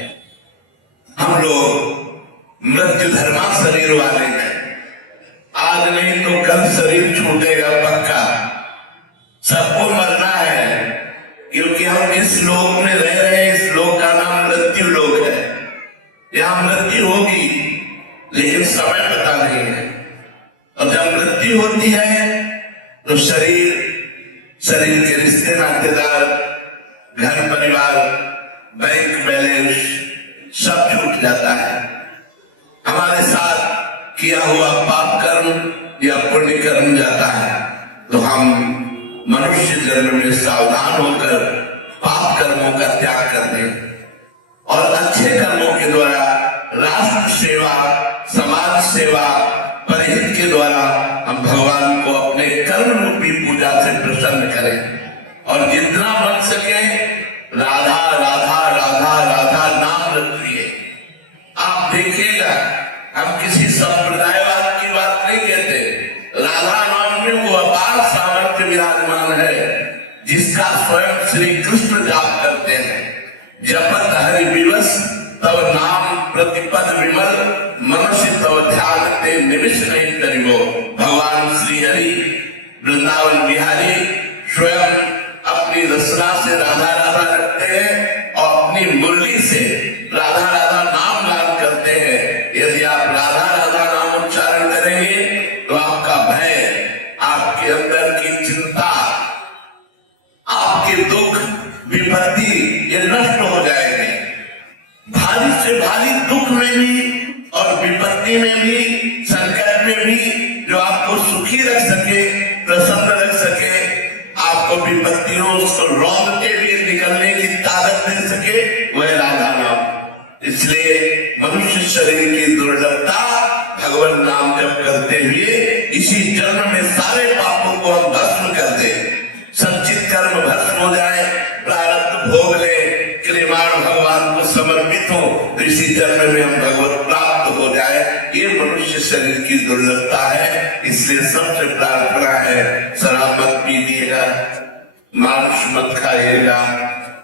हम लोग मृत्यु धर्मा शरीर वाले हैं। आज नहीं तो कल शरीर छूटेगा पक्का। सबको मरना है, क्योंकि हम इस लोक में रह रहे हैं। इस लोक का नाम मृत्यु लोक है। यहाँ मृत्यु होगी, लेकिन समय पता नहीं है। और जब मृत्यु होती है तो शरीर के रिश्ते नातेदार, घर परिवार, बैंक बैलेंस सब छूट जाता है। हमारे साथ किया हुआ पाप कर्म या पुण्य कर्म जाता है। तो हम मनुष्य जन्म में सावधान होकर पाप कर्मों का त्याग कर दें और अच्छे कर्मों के द्वारा राष्ट्र सेवा, समाज सेवा, परहित के द्वारा हम भगवान को अपने कर्म रूपी पूजा से प्रसन्न करें। और जितना बन सके राधा राधा राधा राधा नाम रखिए। आप देखिएगा, हम किसी संप्रदायवाद की बात नहीं कहते। राधा नाम में वो अपार सामर्थ्य विराजमान है जिसका स्वयं श्री कृष्ण जाप करते हैं। जपत हरि विवश तव नाम प्रतिपद विमल मनुष्य तव ध्यान ते निमिष नहीं करियो। भगवान श्री हरि वृंदावन बिहारी स्वयं अपनी रचना से राधा राधा रखते हैं और अपनी मुरली से राधा राधा नाम गान करते हैं। यदि आप राधा राधा नाम उच्चारण करेंगे तो आपका भय, आपके अंदर की चिंता, आपके दुख, विपत्ति ये नष्ट हो जाएंगे। भारी से भारी दुख में भी और विपत्ति में भी, संकट में भी जो आपको सुखी रख सके, प्रसन्न रख सके, आपको विपत्तियों से रौंद के भी निकलने की ताकत दे सके, वह राधा नाम। इसलिए मनुष्य शरीर की दुर्लभता भगवान नाम जप करते हुए इसी जन्म में सारे पापों को हम भस्म कर दे, संचित कर्म भस्म हो जाए, प्रारब्ध भोग ले, क्रियमाण भगवान को समर्पित हो, तो इसी जन्म में हम भगवत प्राप्त हो जाए। ये मनुष्य शरीर की दुर्लभता है। इसलिए सबसे प्रार्थना है, शराब मत पीजिएगा, मांस मत खाइएगा,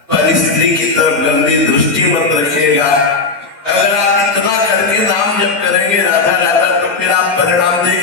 पर स्त्री की तरफ गंदी दृष्टि मत रखिएगा। अगर आप इतना करके नाम जप करेंगे राधा राधा, तो फिर आप परिणाम देंगे।